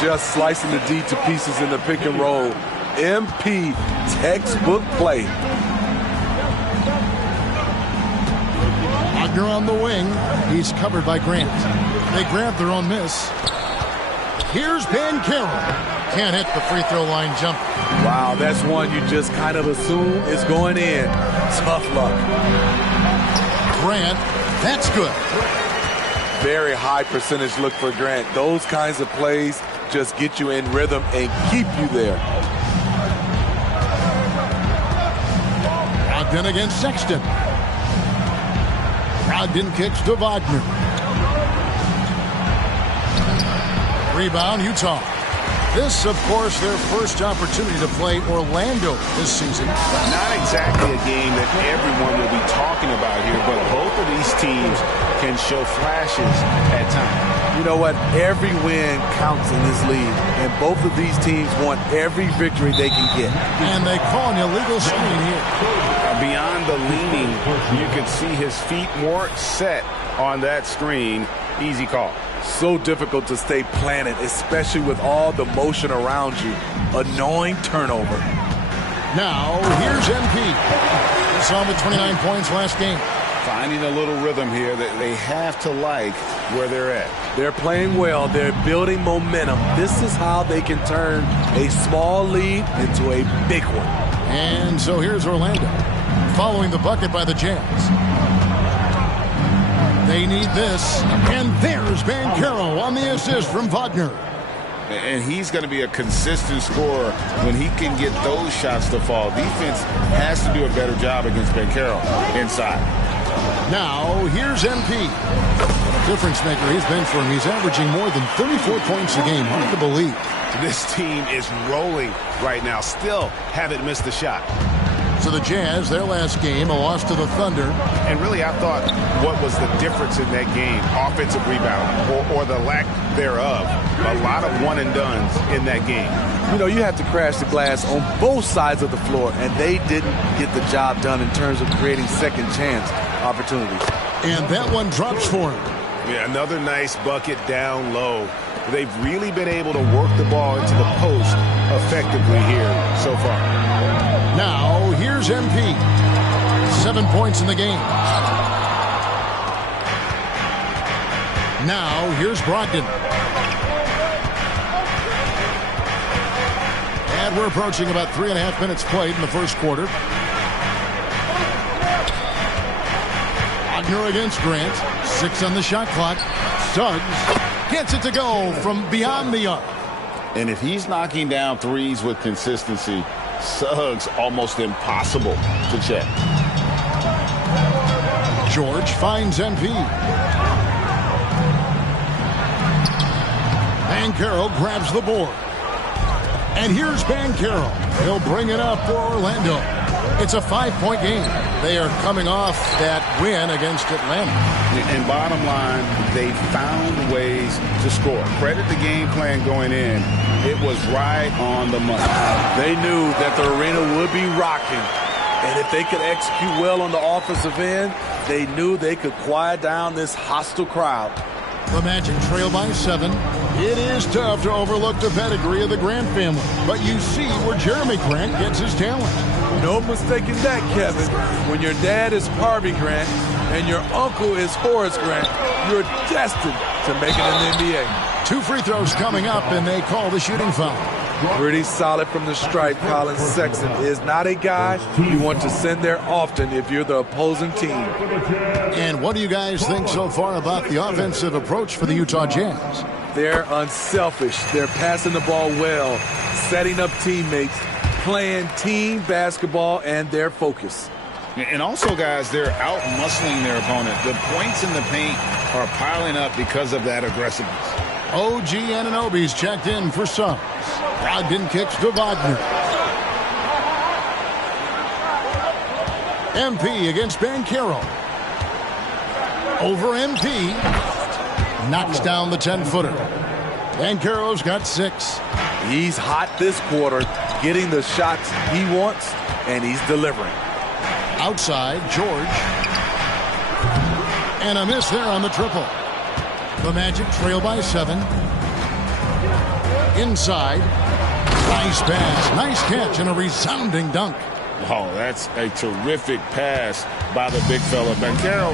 Just slicing the D to pieces in the pick and roll. MP textbook play. Wagner on the wing. He's covered by Grant. They grab their own miss. Here's Banchero. Can't hit the free throw line jump. Wow, that's one you just kind of assume is going in. Tough luck. Grant, that's good. Very high percentage look for Grant. Those kinds of plays just get you in rhythm and keep you there. Brogdon against Sexton. Brogdon kicks to Wagner. Rebound, Utah. This, of course, their first opportunity to play Orlando this season. Not exactly a game that everyone will be talking about here, but both of these teams can show flashes at times. You know what? Every win counts in this league, and both of these teams want every victory they can get. And they call an illegal screen here. Beyond the leaning, you can see his feet weren't set on that screen. Easy call. So difficult to stay planted, especially with all the motion around you. Annoying turnover. Now, here's MP. He saw him with 29 points last game. Finding a little rhythm here that they have to like where they're at. They're playing well. They're building momentum. This is how they can turn a small lead into a big one. And so here's Orlando, following the bucket by the Jazz. They need this, and there's Banchero on the assist from Wagner. And he's going to be a consistent scorer when he can get those shots to fall. Defense has to do a better job against Banchero inside. Now, here's MP. Difference maker he's been for him. He's averaging more than 34 points a game. Hard to believe. This team is rolling right now. Still haven't missed a shot. So the Jazz, their last game, a loss to the Thunder. And really, I thought what was the difference in that game? Offensive rebound or the lack thereof. A lot of one-and-dones in that game. You know, you have to crash the glass on both sides of the floor, and they didn't get the job done in terms of creating second chance opportunities. And that one drops for him. Yeah, another nice bucket down low. They've really been able to work the ball into the post effectively here so far. Now, here's MP. 7 points in the game. Now, here's Brogdon. And we're approaching about 3.5 minutes played in the first quarter. Wagner against Grant. 6 on the shot clock. Suggs gets it to go from beyond the arc. And if he's knocking down threes with consistency, Suggs almost impossible to check. George finds MP. Banchero grabs the board. And here's Banchero. He'll bring it up for Orlando. It's a 5-point game. They are coming off that win against Atlanta. And bottom line, they found ways to score. Credit the game plan going in. It was right on the money. They knew that the arena would be rocking. And if they could execute well on the offensive end, they knew they could quiet down this hostile crowd. The Magic trail by 7. It is tough to overlook the pedigree of the Grant family. But you see where Jeremy Grant gets his talent. No mistaking that, Kevin. When your dad is Harvey Grant and your uncle is Horace Grant, you're destined to make it in the NBA. 2 free throws coming up, and they call the shooting foul. Pretty solid from the stripe. Colin Sexton is not a guy you want to send there often if you're the opposing team. And what do you guys think so far about the offensive approach for the Utah Jazz? They're unselfish. They're passing the ball well, setting up teammates, playing team basketball, and their focus. And also, guys, they're out-muscling their opponent. The points in the paint are piling up because of that aggressiveness. OG Anunoby's checked in for Suggs. Brogdon kicks to Wagner. MP against Banchero. Over MP. Knocks down the 10-footer. Banchero's got 6. He's hot this quarter, getting the shots he wants, and he's delivering. Outside, George. And a miss there on the triple. The Magic trail by 7. Inside. Nice pass. Nice catch and a resounding dunk. Oh, that's a terrific pass by the big fella. Banchero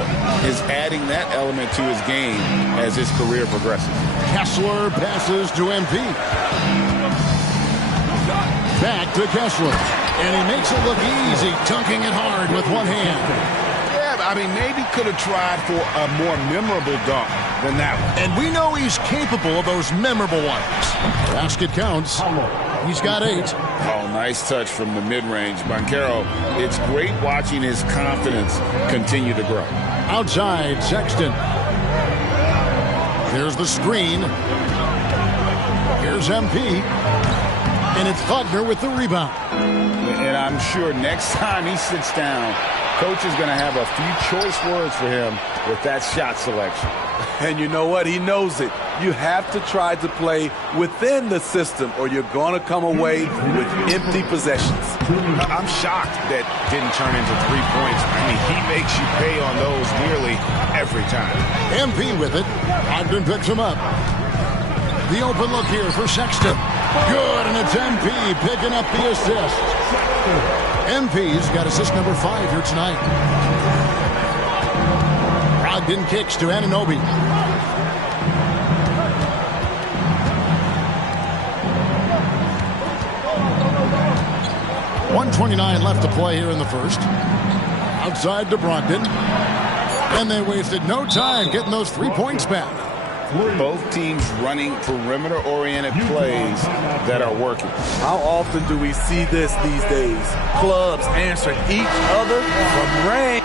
is adding that element to his game as his career progresses. Kessler passes to MP. Back to Kessler. And he makes it look easy, dunking it hard with one hand. Yeah, I mean, maybe could have tried for a more memorable dunk than that one. And we know he's capable of those memorable ones. Basket counts. He's got 8. Oh, nice touch from the mid-range. Banchero, it's great watching his confidence continue to grow. Outside, Sexton. Here's the screen. Here's MP. And it's Wagner with the rebound. And I'm sure next time he sits down, coach is going to have a few choice words for him with that shot selection. And you know what? He knows it. You have to try to play within the system or you're going to come away with empty possessions. I'm shocked that didn't turn into 3 points. I mean, he makes you pay on those nearly every time. MP with it. Ogden picks him up. The open look here for Sexton. Good, and it's MP picking up the assist. MP's got assist number 5 here tonight. Ogden kicks to Anunoby. .129 left to play here in the first. Outside to Brogdon. And they wasted no time getting those 3 points back. Both teams running perimeter-oriented plays that are working. How often do we see this these days? Clubs answering each other from range.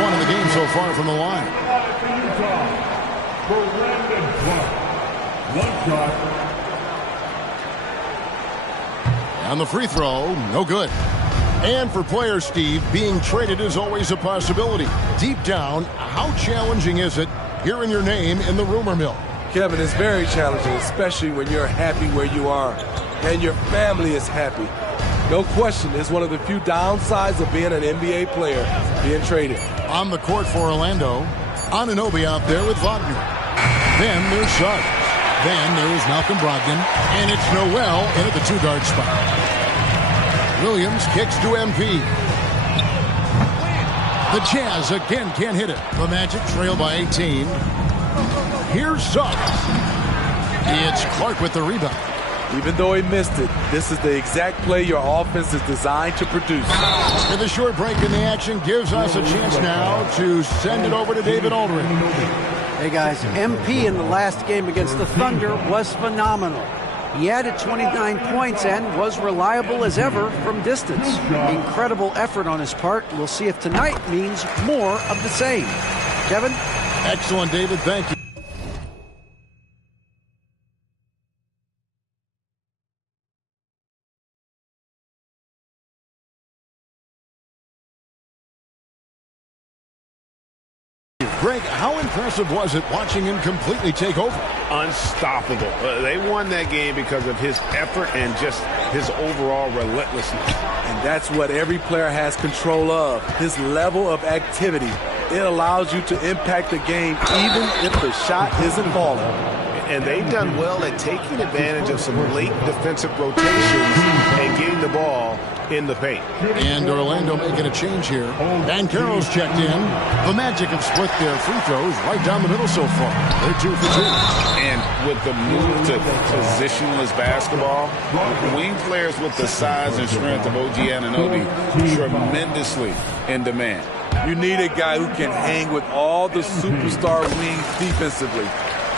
One in the game so far from the line. And the free throw, no good. And for players, Steve, being traded is always a possibility. Deep down, how challenging is it hearing your name in the rumor mill? Kevin, it's very challenging, especially when you're happy where you are and your family is happy. No question, it's one of the few downsides of being an NBA player, being traded. On the court for Orlando, Anunoby out there with Wagner. Then there's Suggs. Then there's Malcolm Brogdon. And it's Noel in at the 2-guard spot. Williams kicks to MP. The Jazz again can't hit it. The Magic trail by 18. Here's Suggs. It's Clark with the rebound. Even though he missed it, this is the exact play your offense is designed to produce. And the short break in the action gives us a chance now to send it over to David Aldridge. Hey guys, MP in the last game against the Thunder was phenomenal. He added 29 points and was reliable as ever from distance. Incredible effort on his part. We'll see if tonight means more of the same. Kevin? Excellent, David. Thank you. Greg, how impressive was it watching him completely take over? Unstoppable. They won that game because of his effort and just his overall relentlessness. And that's what every player has control of, his level of activity. It allows you to impact the game even if the shot isn't falling. And they've done well at taking advantage of some late defensive rotations and getting the ball in the paint. And Orlando making a change here. Banchero's checked in. The Magic have split their free throws right down the middle so far. They're 2 for 2. And with the move to positionless basketball, wing players with the size and strength of OG Anunoby tremendously in demand. You need a guy who can hang with all the superstar wings defensively.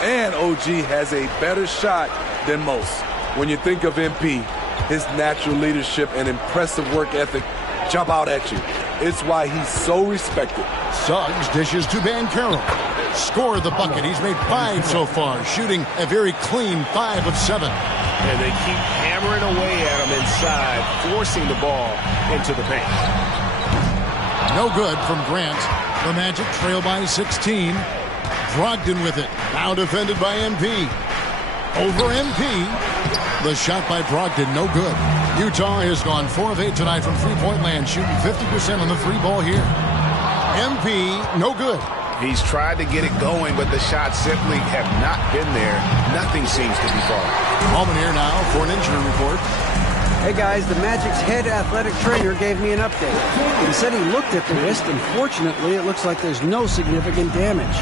And OG has a better shot than most. When you think of MP, his natural leadership and impressive work ethic jump out at you. It's why he's so respected. Suggs dishes to Banchero. Scored the bucket. He's made 5 so far, shooting a very clean 5 of 7. And they keep hammering away at him inside, forcing the ball into the paint. No good from Grant. The Magic trail by 16. Brogdon with it. Now defended by MP. Over MP. The shot by Brogdon, no good. Utah has gone 4 of 8 tonight from three-point land, shooting 50% on the three ball here. MP, no good. He's tried to get it going, but the shots simply have not been there. Nothing seems to be falling. Moment here now for an injury report. Hey guys, the Magic's head athletic trainer gave me an update. He said he looked at the wrist, and fortunately it looks like there's no significant damage.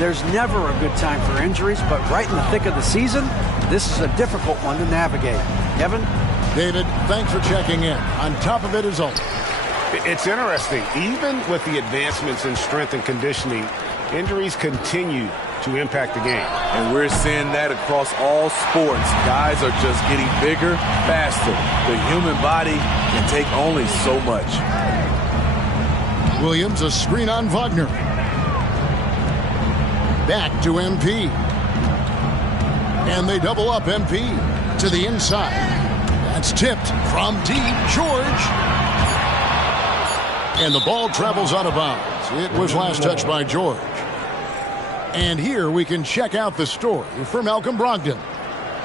There's never a good time for injuries, but right in the thick of the season, this is a difficult one to navigate. Kevin? David, thanks for checking in. On top of it is all. It's interesting. Even with the advancements in strength and conditioning, injuries continue to impact the game. And we're seeing that across all sports. Guys are just getting bigger, faster. The human body can take only so much. Williams, a screen on Wagner. Back to MP. And they double up MP to the inside. That's tipped from deep. George. And the ball travels out of bounds. It was last touched by George. And here we can check out the story for Malcolm Brogdon.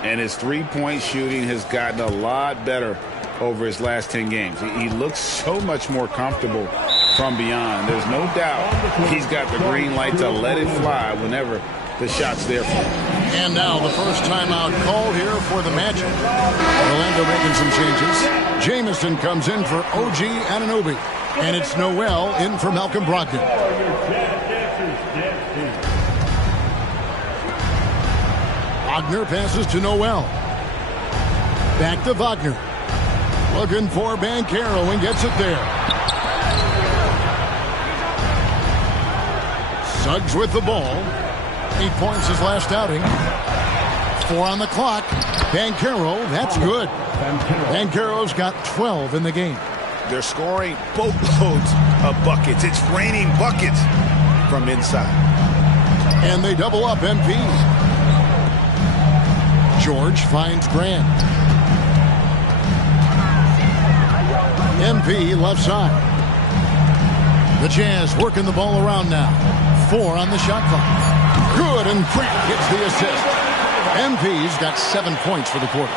And his three-point shooting has gotten a lot better over his last 10 games. He looks so much more comfortable from beyond. There's no doubt he's got the green light to let it fly whenever the shot's there for him. And now the first timeout called here for the Magic. Orlando making some changes. Jamison comes in for OG Anunoby. And it's Noel in for Malcolm Brogdon. Wagner passes to Noel. Back to Wagner. Looking for Banchero and gets it there. Suggs with the ball. 8 points his last outing. 4 on the clock. Banchero, that's good. Banchero's got 12 in the game. They're scoring boatloads of buckets. It's raining buckets from inside. And they double up MP. George finds Grant. MP left side. The Jazz working the ball around now. 4 on the shot clock. Good, and Grant gets the assist. MP's got 7 points for the quarter.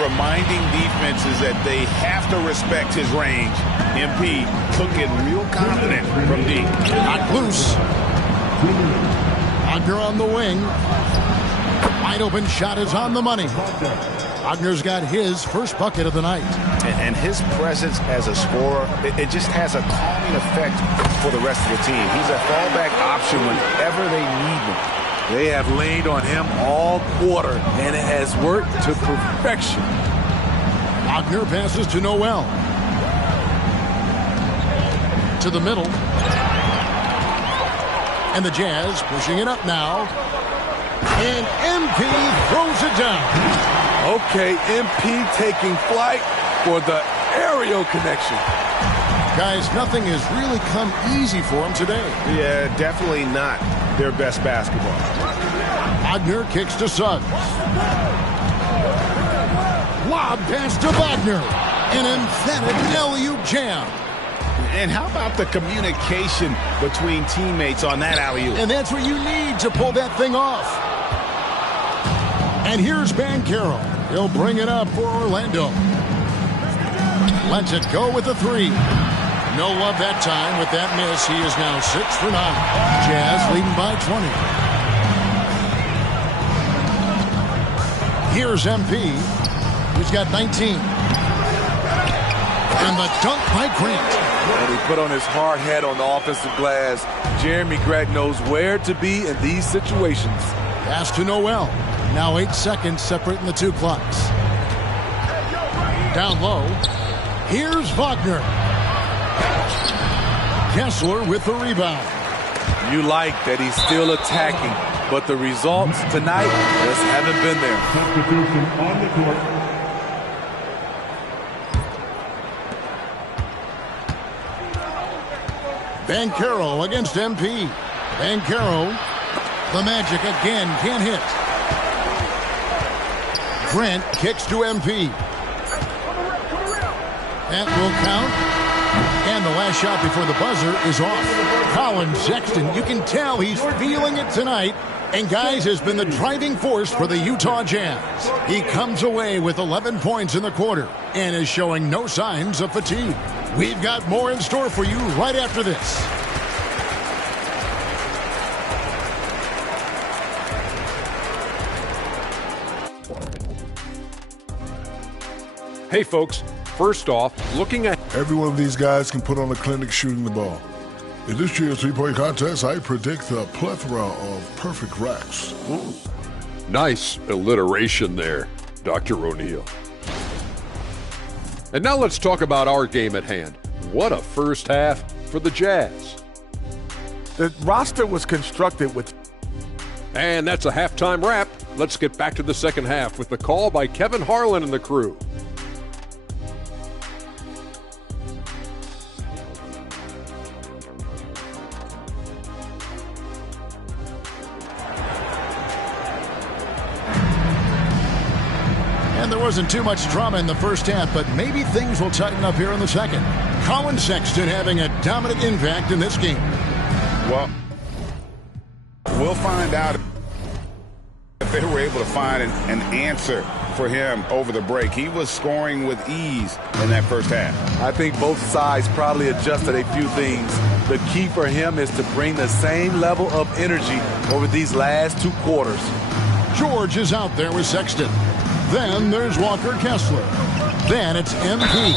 Reminding defenses that they have to respect his range. MP looking real confident from deep. Not loose. Wagner on the wing. Wide open shot is on the money. Wagner's got his first bucket of the night. And his presence as a scorer, it just has a calming effect for the rest of the team. He's a fallback option whenever they need him. They have leaned on him all quarter, and it has worked to perfection. Wagner passes to Noel. To the middle. And the Jazz pushing it up now. And MP throws it down. Okay, MP taking flight for the aerial connection. Guys, nothing has really come easy for him today. Yeah, definitely not their best basketball. Wagner kicks to Suggs. Lob pass to Wagner. An emphatic alley-oop jam. And how about the communication between teammates on that alley-oop? And that's what you need to pull that thing off. And here's Banchero. He'll bring it up for Orlando. Lets it go with the 3. No love that time with that miss. He is now 6 for 9. Jazz leading by 20. Here's MP. He's got 19. And the dunk by Grant. And he put on his hard hat on the offensive glass. Jeremy Grant knows where to be in these situations. Pass to Noel. Now 8 seconds separating the 2 clocks. Down low. Here's Wagner. Kessler with the rebound. You like that he's still attacking, but the results tonight just haven't been there. Substitution on the court. Banchero against MP. Banchero. The Magic again can't hit. Grant kicks to MP. That will count. And the last shot before the buzzer is off. Colin Sexton, you can tell he's feeling it tonight. and, guys, has been the driving force for the Utah Jazz. He comes away with 11 points in the quarter and is showing no signs of fatigue. We've got more in store for you right after this. Hey, folks. First off, looking at... Every one of these guys can put on a clinic shooting the ball. In this year's three-point contest, I predict a plethora of perfect racks. Nice alliteration there, Dr. O'Neill. And now let's talk about our game at hand. What a first half for the Jazz. The roster was constructed with... And that's a halftime wrap. Let's get back to the second half with the call by Kevin Harlan and the crew. And there wasn't too much drama in the first half, but maybe things will tighten up here in the second. Colin Sexton having a dominant impact in this game. Well, we'll find out if they were able to find an answer for him over the break. He was scoring with ease in that first half. I think both sides probably adjusted a few things. The key for him is to bring the same level of energy over these last two quarters. George is out there with Sexton. Then there's Walker Kessler. Then it's MP.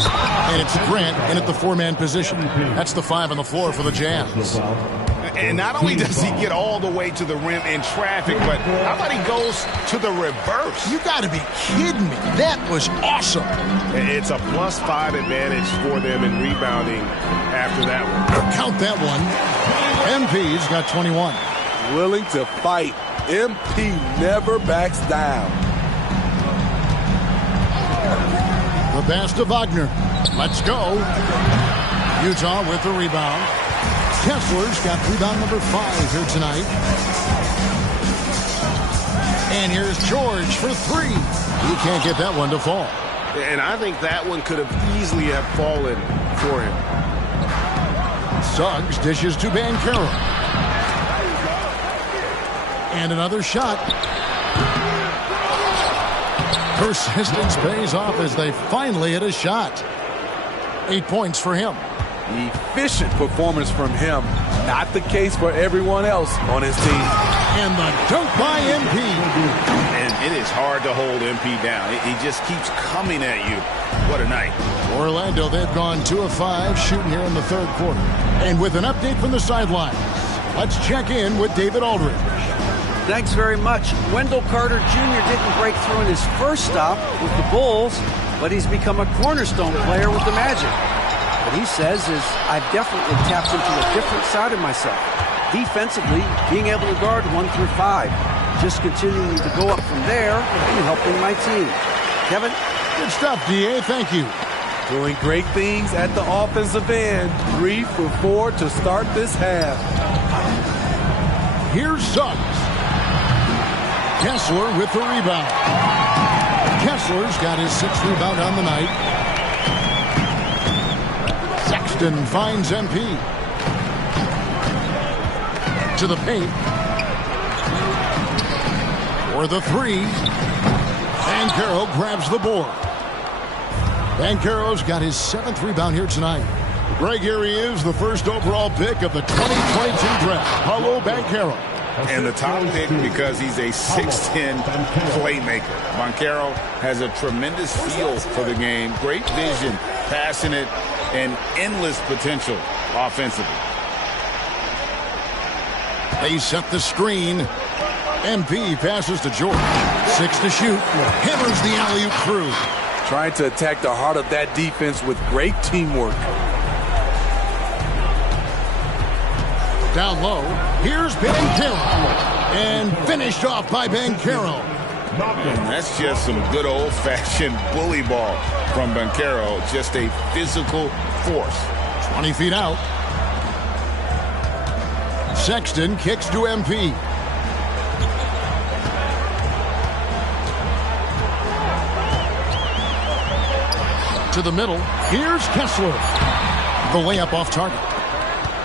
And it's Grant in at the four-man position. That's the 5 on the floor for the Jazz. And not only does he get all the way to the rim in traffic, but how about he goes to the reverse? You got to be kidding me. That was awesome. It's a +5 advantage for them in rebounding after that one. Count that one. MP's got 21. Willing to fight. MP never backs down. The pass to Wagner. Let's go. Utah with the rebound. Kessler's got rebound number 5 here tonight. And here's George for 3. He can't get that one to fall. And I think that one could have easily have fallen for him. Suggs dishes to Banchero. And another shot. Persistence pays off as they finally hit a shot. 8 points for him. Efficient performance from him. Not the case for everyone else on his team. And the dunk by MP. And it is hard to hold MP down. He just keeps coming at you. What a night. Orlando, they've gone 2 of 5 shooting here in the third quarter. And with an update from the sidelines, let's check in with David Aldridge. Thanks very much. Wendell Carter Jr. didn't break through in his first stop with the Bulls, but he's become a cornerstone player with the Magic. What he says is, I've definitely tapped into a different side of myself. Defensively, being able to guard 1 through 5. Just continuing to go up from there and helping my team. Kevin? Good stuff, D.A. Thank you. Doing great things at the offensive end. 3 for 4 to start this half. Here's Suggs. Kessler with the rebound. Kessler's got his 6th rebound on the night. Sexton finds MP. To the paint. For the 3. Banchero grabs the board. Banchero's got his 7th rebound here tonight. Greg, here he is, the first overall pick of the 2022 draft, Paolo Banchero. And the top pick because he's a 6'10 playmaker. Banchero has a tremendous feel for the game, great vision, passing it, and endless potential offensively. They set the screen. MP passes to George. 6 to shoot. Hammers the alley-oop through. Trying to attack the heart of that defense with great teamwork. Down low, here's Banchero. And finished off by Banchero. And that's just some good old-fashioned bully ball from Banchero. Just a physical force. 20 feet out. Sexton kicks to MP. To the middle. Here's Kessler. The layup off target.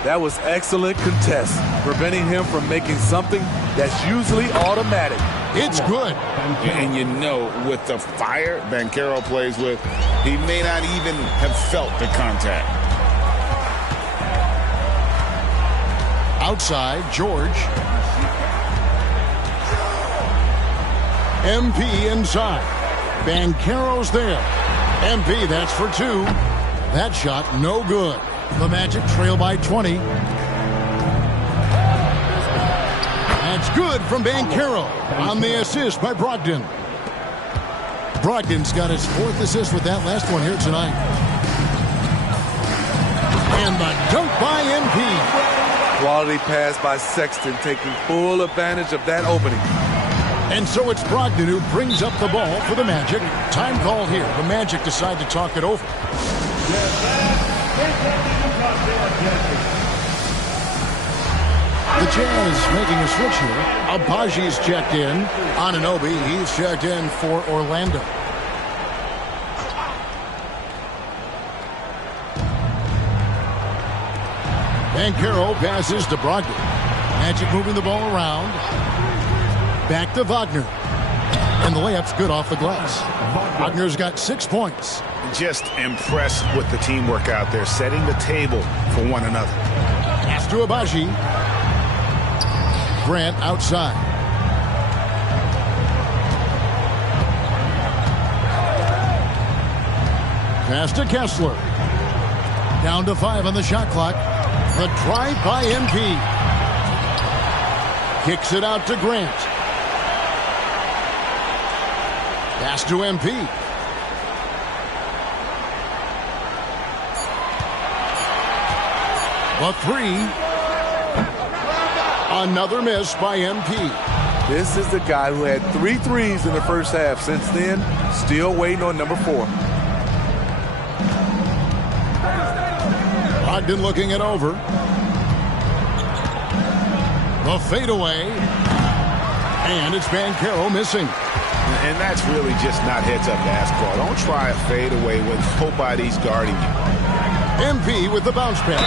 That was excellent contest, preventing him from making something that's usually automatic. It's good. And you know, with the fire Banchero plays with, he may not even have felt the contact. Outside, George. MP inside. Banchero's there. MP, that's for 2. That shot, no good. The Magic trail by 20. That's good from Banchero on the assist by Brogdon. Brogdon's got his 4th assist with that last one here tonight. And the dunk by MP. Quality pass by Sexton, taking full advantage of that opening. And so it's Brogdon who brings up the ball for the Magic. Time called here. The Magic decide to talk it over. The Jazz making a switch here. Abaji's checked in. Anunoby, he's checked in for Orlando. Banchero passes to Brogdon. Magic moving the ball around. Back to Wagner. And the layup's good off the glass. Wagner's got 6 points. Just impressed with the teamwork out there, setting the table for one another. Pass to Abaji. Grant outside. Pass to Kessler. Down to 5 on the shot clock. The drive by MP. Kicks it out to Grant. Pass to MP. The 3. Another miss by MP. This is the guy who had 3 threes in the first half. Since then, still waiting on number 4. Brogdon looking it over. The fadeaway. And it's Banchero missing. And that's really just not heads-up basketball. Don't try a fadeaway when nobody's guarding you. MP with the bounce pass.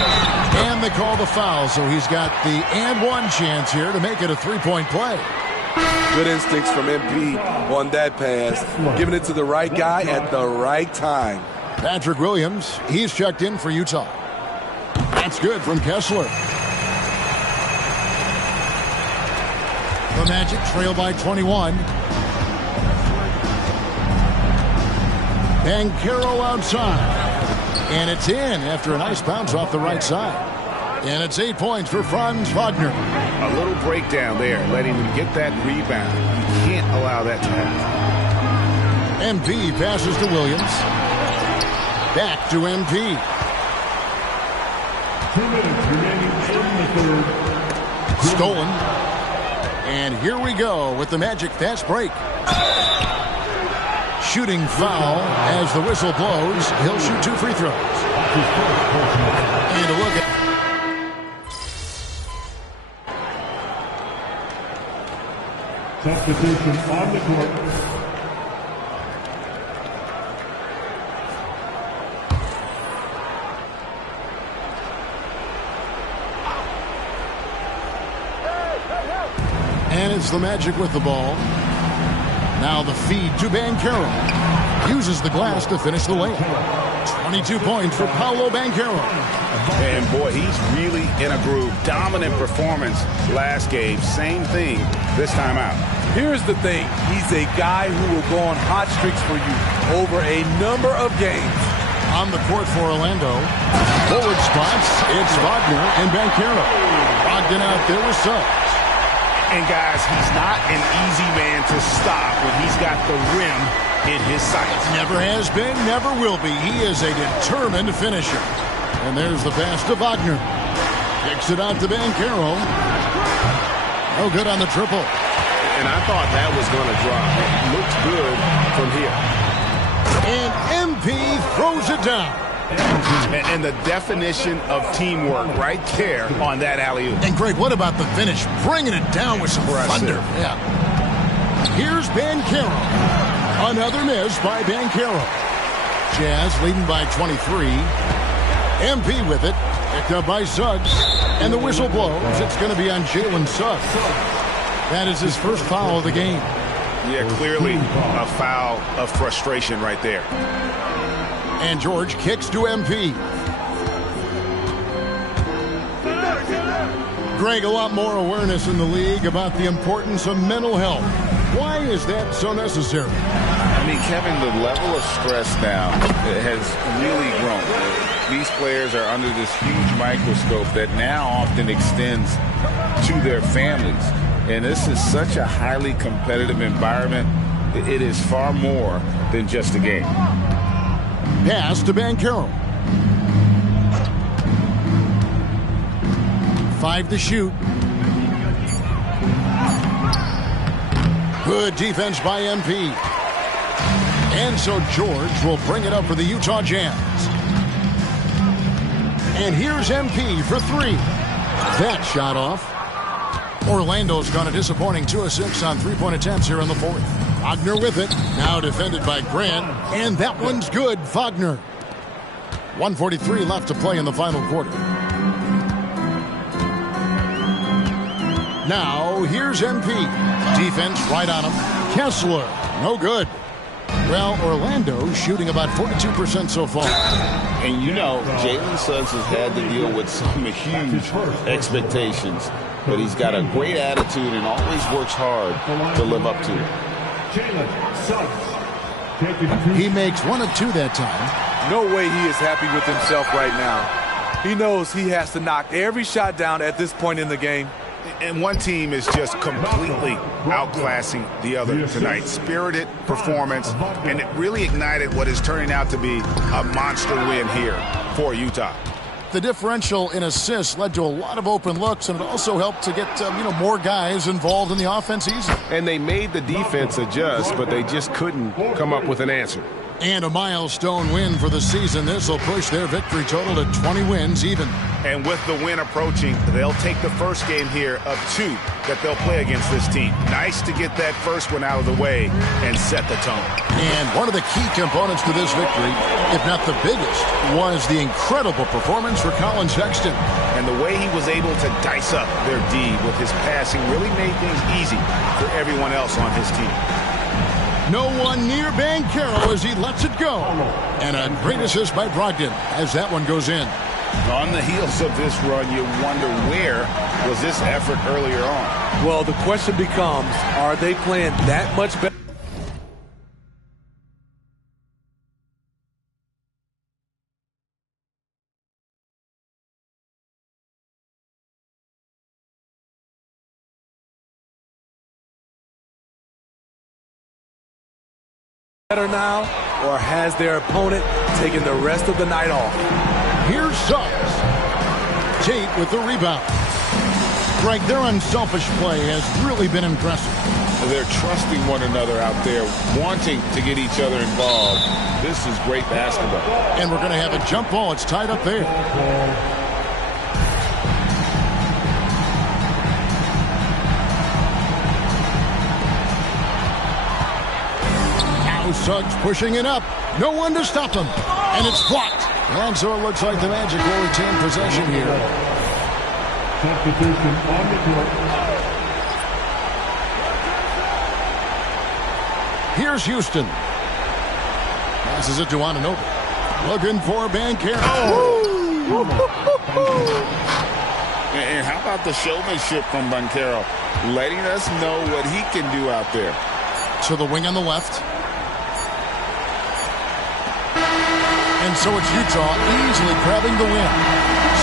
And they call the foul, so he's got the and 1 chance here to make it a 3-point play. Good instincts from MP on that pass. Giving it to the right guy at the right time. Patrick Williams, he's checked in for Utah. That's good from Kessler. The Magic trail by 21. Banchero outside. And it's in after a nice bounce off the right side. And it's 8 points for Franz Wagner. A little breakdown there, letting him get that rebound. You can't allow that to happen. MP passes to Williams. Back to MP. 2 minutes remaining in the third. Stolen. And here we go with the Magic fast break. Shooting foul as the whistle blows. He'll shoot 2 free throws. And a look at substitution on the court. And it's the Magic with the ball. Now the feed to Banchero. Uses the glass to finish the layup. 22 points for Paolo Banchero. And boy, he's really in a groove. Dominant performance last game. Same thing this time out. Here's the thing. He's a guy who will go on hot streaks for you over a number of games. On the court for Orlando. Forward spots. It's Wagner and Banchero. Brogdon out there with subs. And guys, he's not an easy man to stop when he's got the rim in his sights. Never has been, never will be. He is a determined finisher. And there's the pass to Wagner. Kicks it out to Banchero. No good on the triple. And I thought that was going to drop. It looks good from here. And MP throws it down. And the definition of teamwork right there on that alley-oop. And Greg, what about the finish? Bringing it down with some thunder. Yeah. Here's Banchero. Another miss by Banchero. Jazz leading by 23. MP with it. Picked up by Suggs. And the whistle blows. It's going to be on Jalen Suggs. That is his first foul of the game. Yeah, clearly a foul of frustration right there. And George kicks to MP. Greg, a lot more awareness in the league about the importance of mental health. Why is that so necessary? I mean, Kevin, the level of stress now has really grown. These players are under this huge microscope that now often extends to their families. And this is such a highly competitive environment. It is far more than just a game. Pass to Banchero. 5 to shoot. Good defense by MP. And so George will bring it up for the Utah Jazz. And here's MP for 3. That shot off. Orlando's gone a disappointing 2 of 6 on three-point attempts here in the fourth. Wagner with it. Now defended by Grant. And that one's good. Wagner. 1:43 left to play in the final quarter. Now, here's MP. Defense right on him. Kessler, no good. Well, Orlando shooting about 42% so far. And you know, Jalen Suggs has had to deal with some huge expectations. But he's got a great attitude and always works hard to live up to it. He makes 1 of 2 that time. No way he is happy with himself right now. He knows he has to knock every shot down at this point in the game. And one team is just completely outclassing the other tonight. Spirited performance, and it really ignited what is turning out to be a monster win here for Utah. The differential in assists led to a lot of open looks, and it also helped to get more guys involved in the offense easily. And they made the defense adjust, but they just couldn't come up with an answer. And a milestone win for the season. This will push their victory total to 20 wins even. And with the win approaching, they'll take the first game here of 2 that they'll play against this team. Nice to get that first one out of the way and set the tone. And one of the key components to this victory, if not the biggest, was the incredible performance for Colin Sexton. And the way he was able to dice up their D with his passing really made things easy for everyone else on his team. No one near Banchero as he lets it go. And a great assist by Brogdon as that one goes in. On the heels of this run, you wonder where was this effort earlier on? Well, the question becomes, are they playing that much better? Better now, or has their opponent taken the rest of the night off? Here's Suggs. Tate with the rebound. Greg, their unselfish play has really been impressive. They're trusting one another out there, wanting to get each other involved. This is great basketball. And we're going to have a jump ball. It's tied up there. Suggs pushing it up. No one to stop him. And it's blocked. And so it looks like the Magic will retain possession here. Here's Houston. Passes it to Anunoby. Looking for Banchero. And how about the showmanship from Banchero? Letting us know what he can do out there. To the wing on the left. And so it's Utah easily grabbing the win.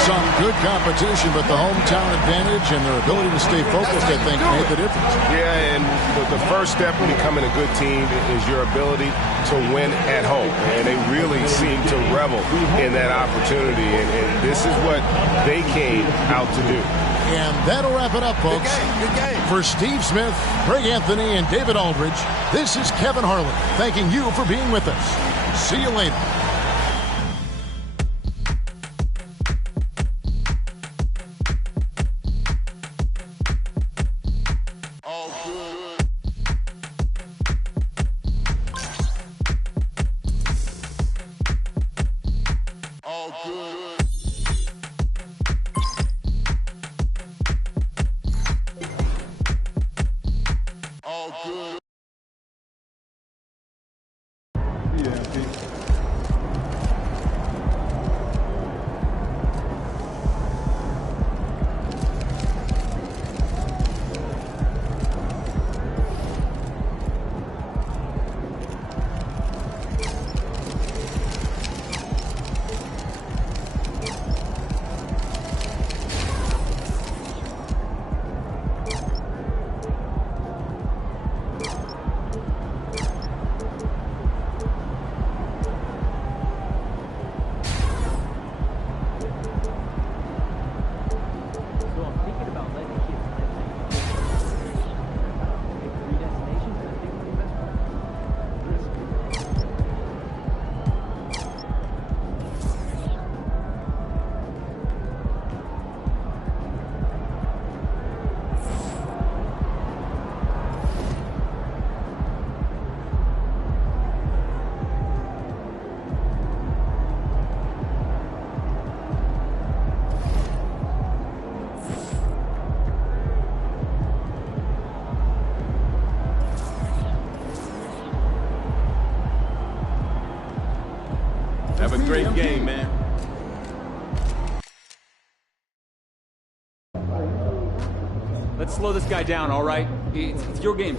Some good competition, but the hometown advantage and their ability to stay focused, I think, made the difference. Yeah, and the first step in becoming a good team is your ability to win at home. And they really seem to revel in that opportunity. And this is what they came out to do. And that'll wrap it up, folks. Good game. For Steve Smith, Greg Anthony, and David Aldridge, this is Kevin Harlan thanking you for being with us. See you later. Great game, man. Let's slow this guy down, all right? It's your game.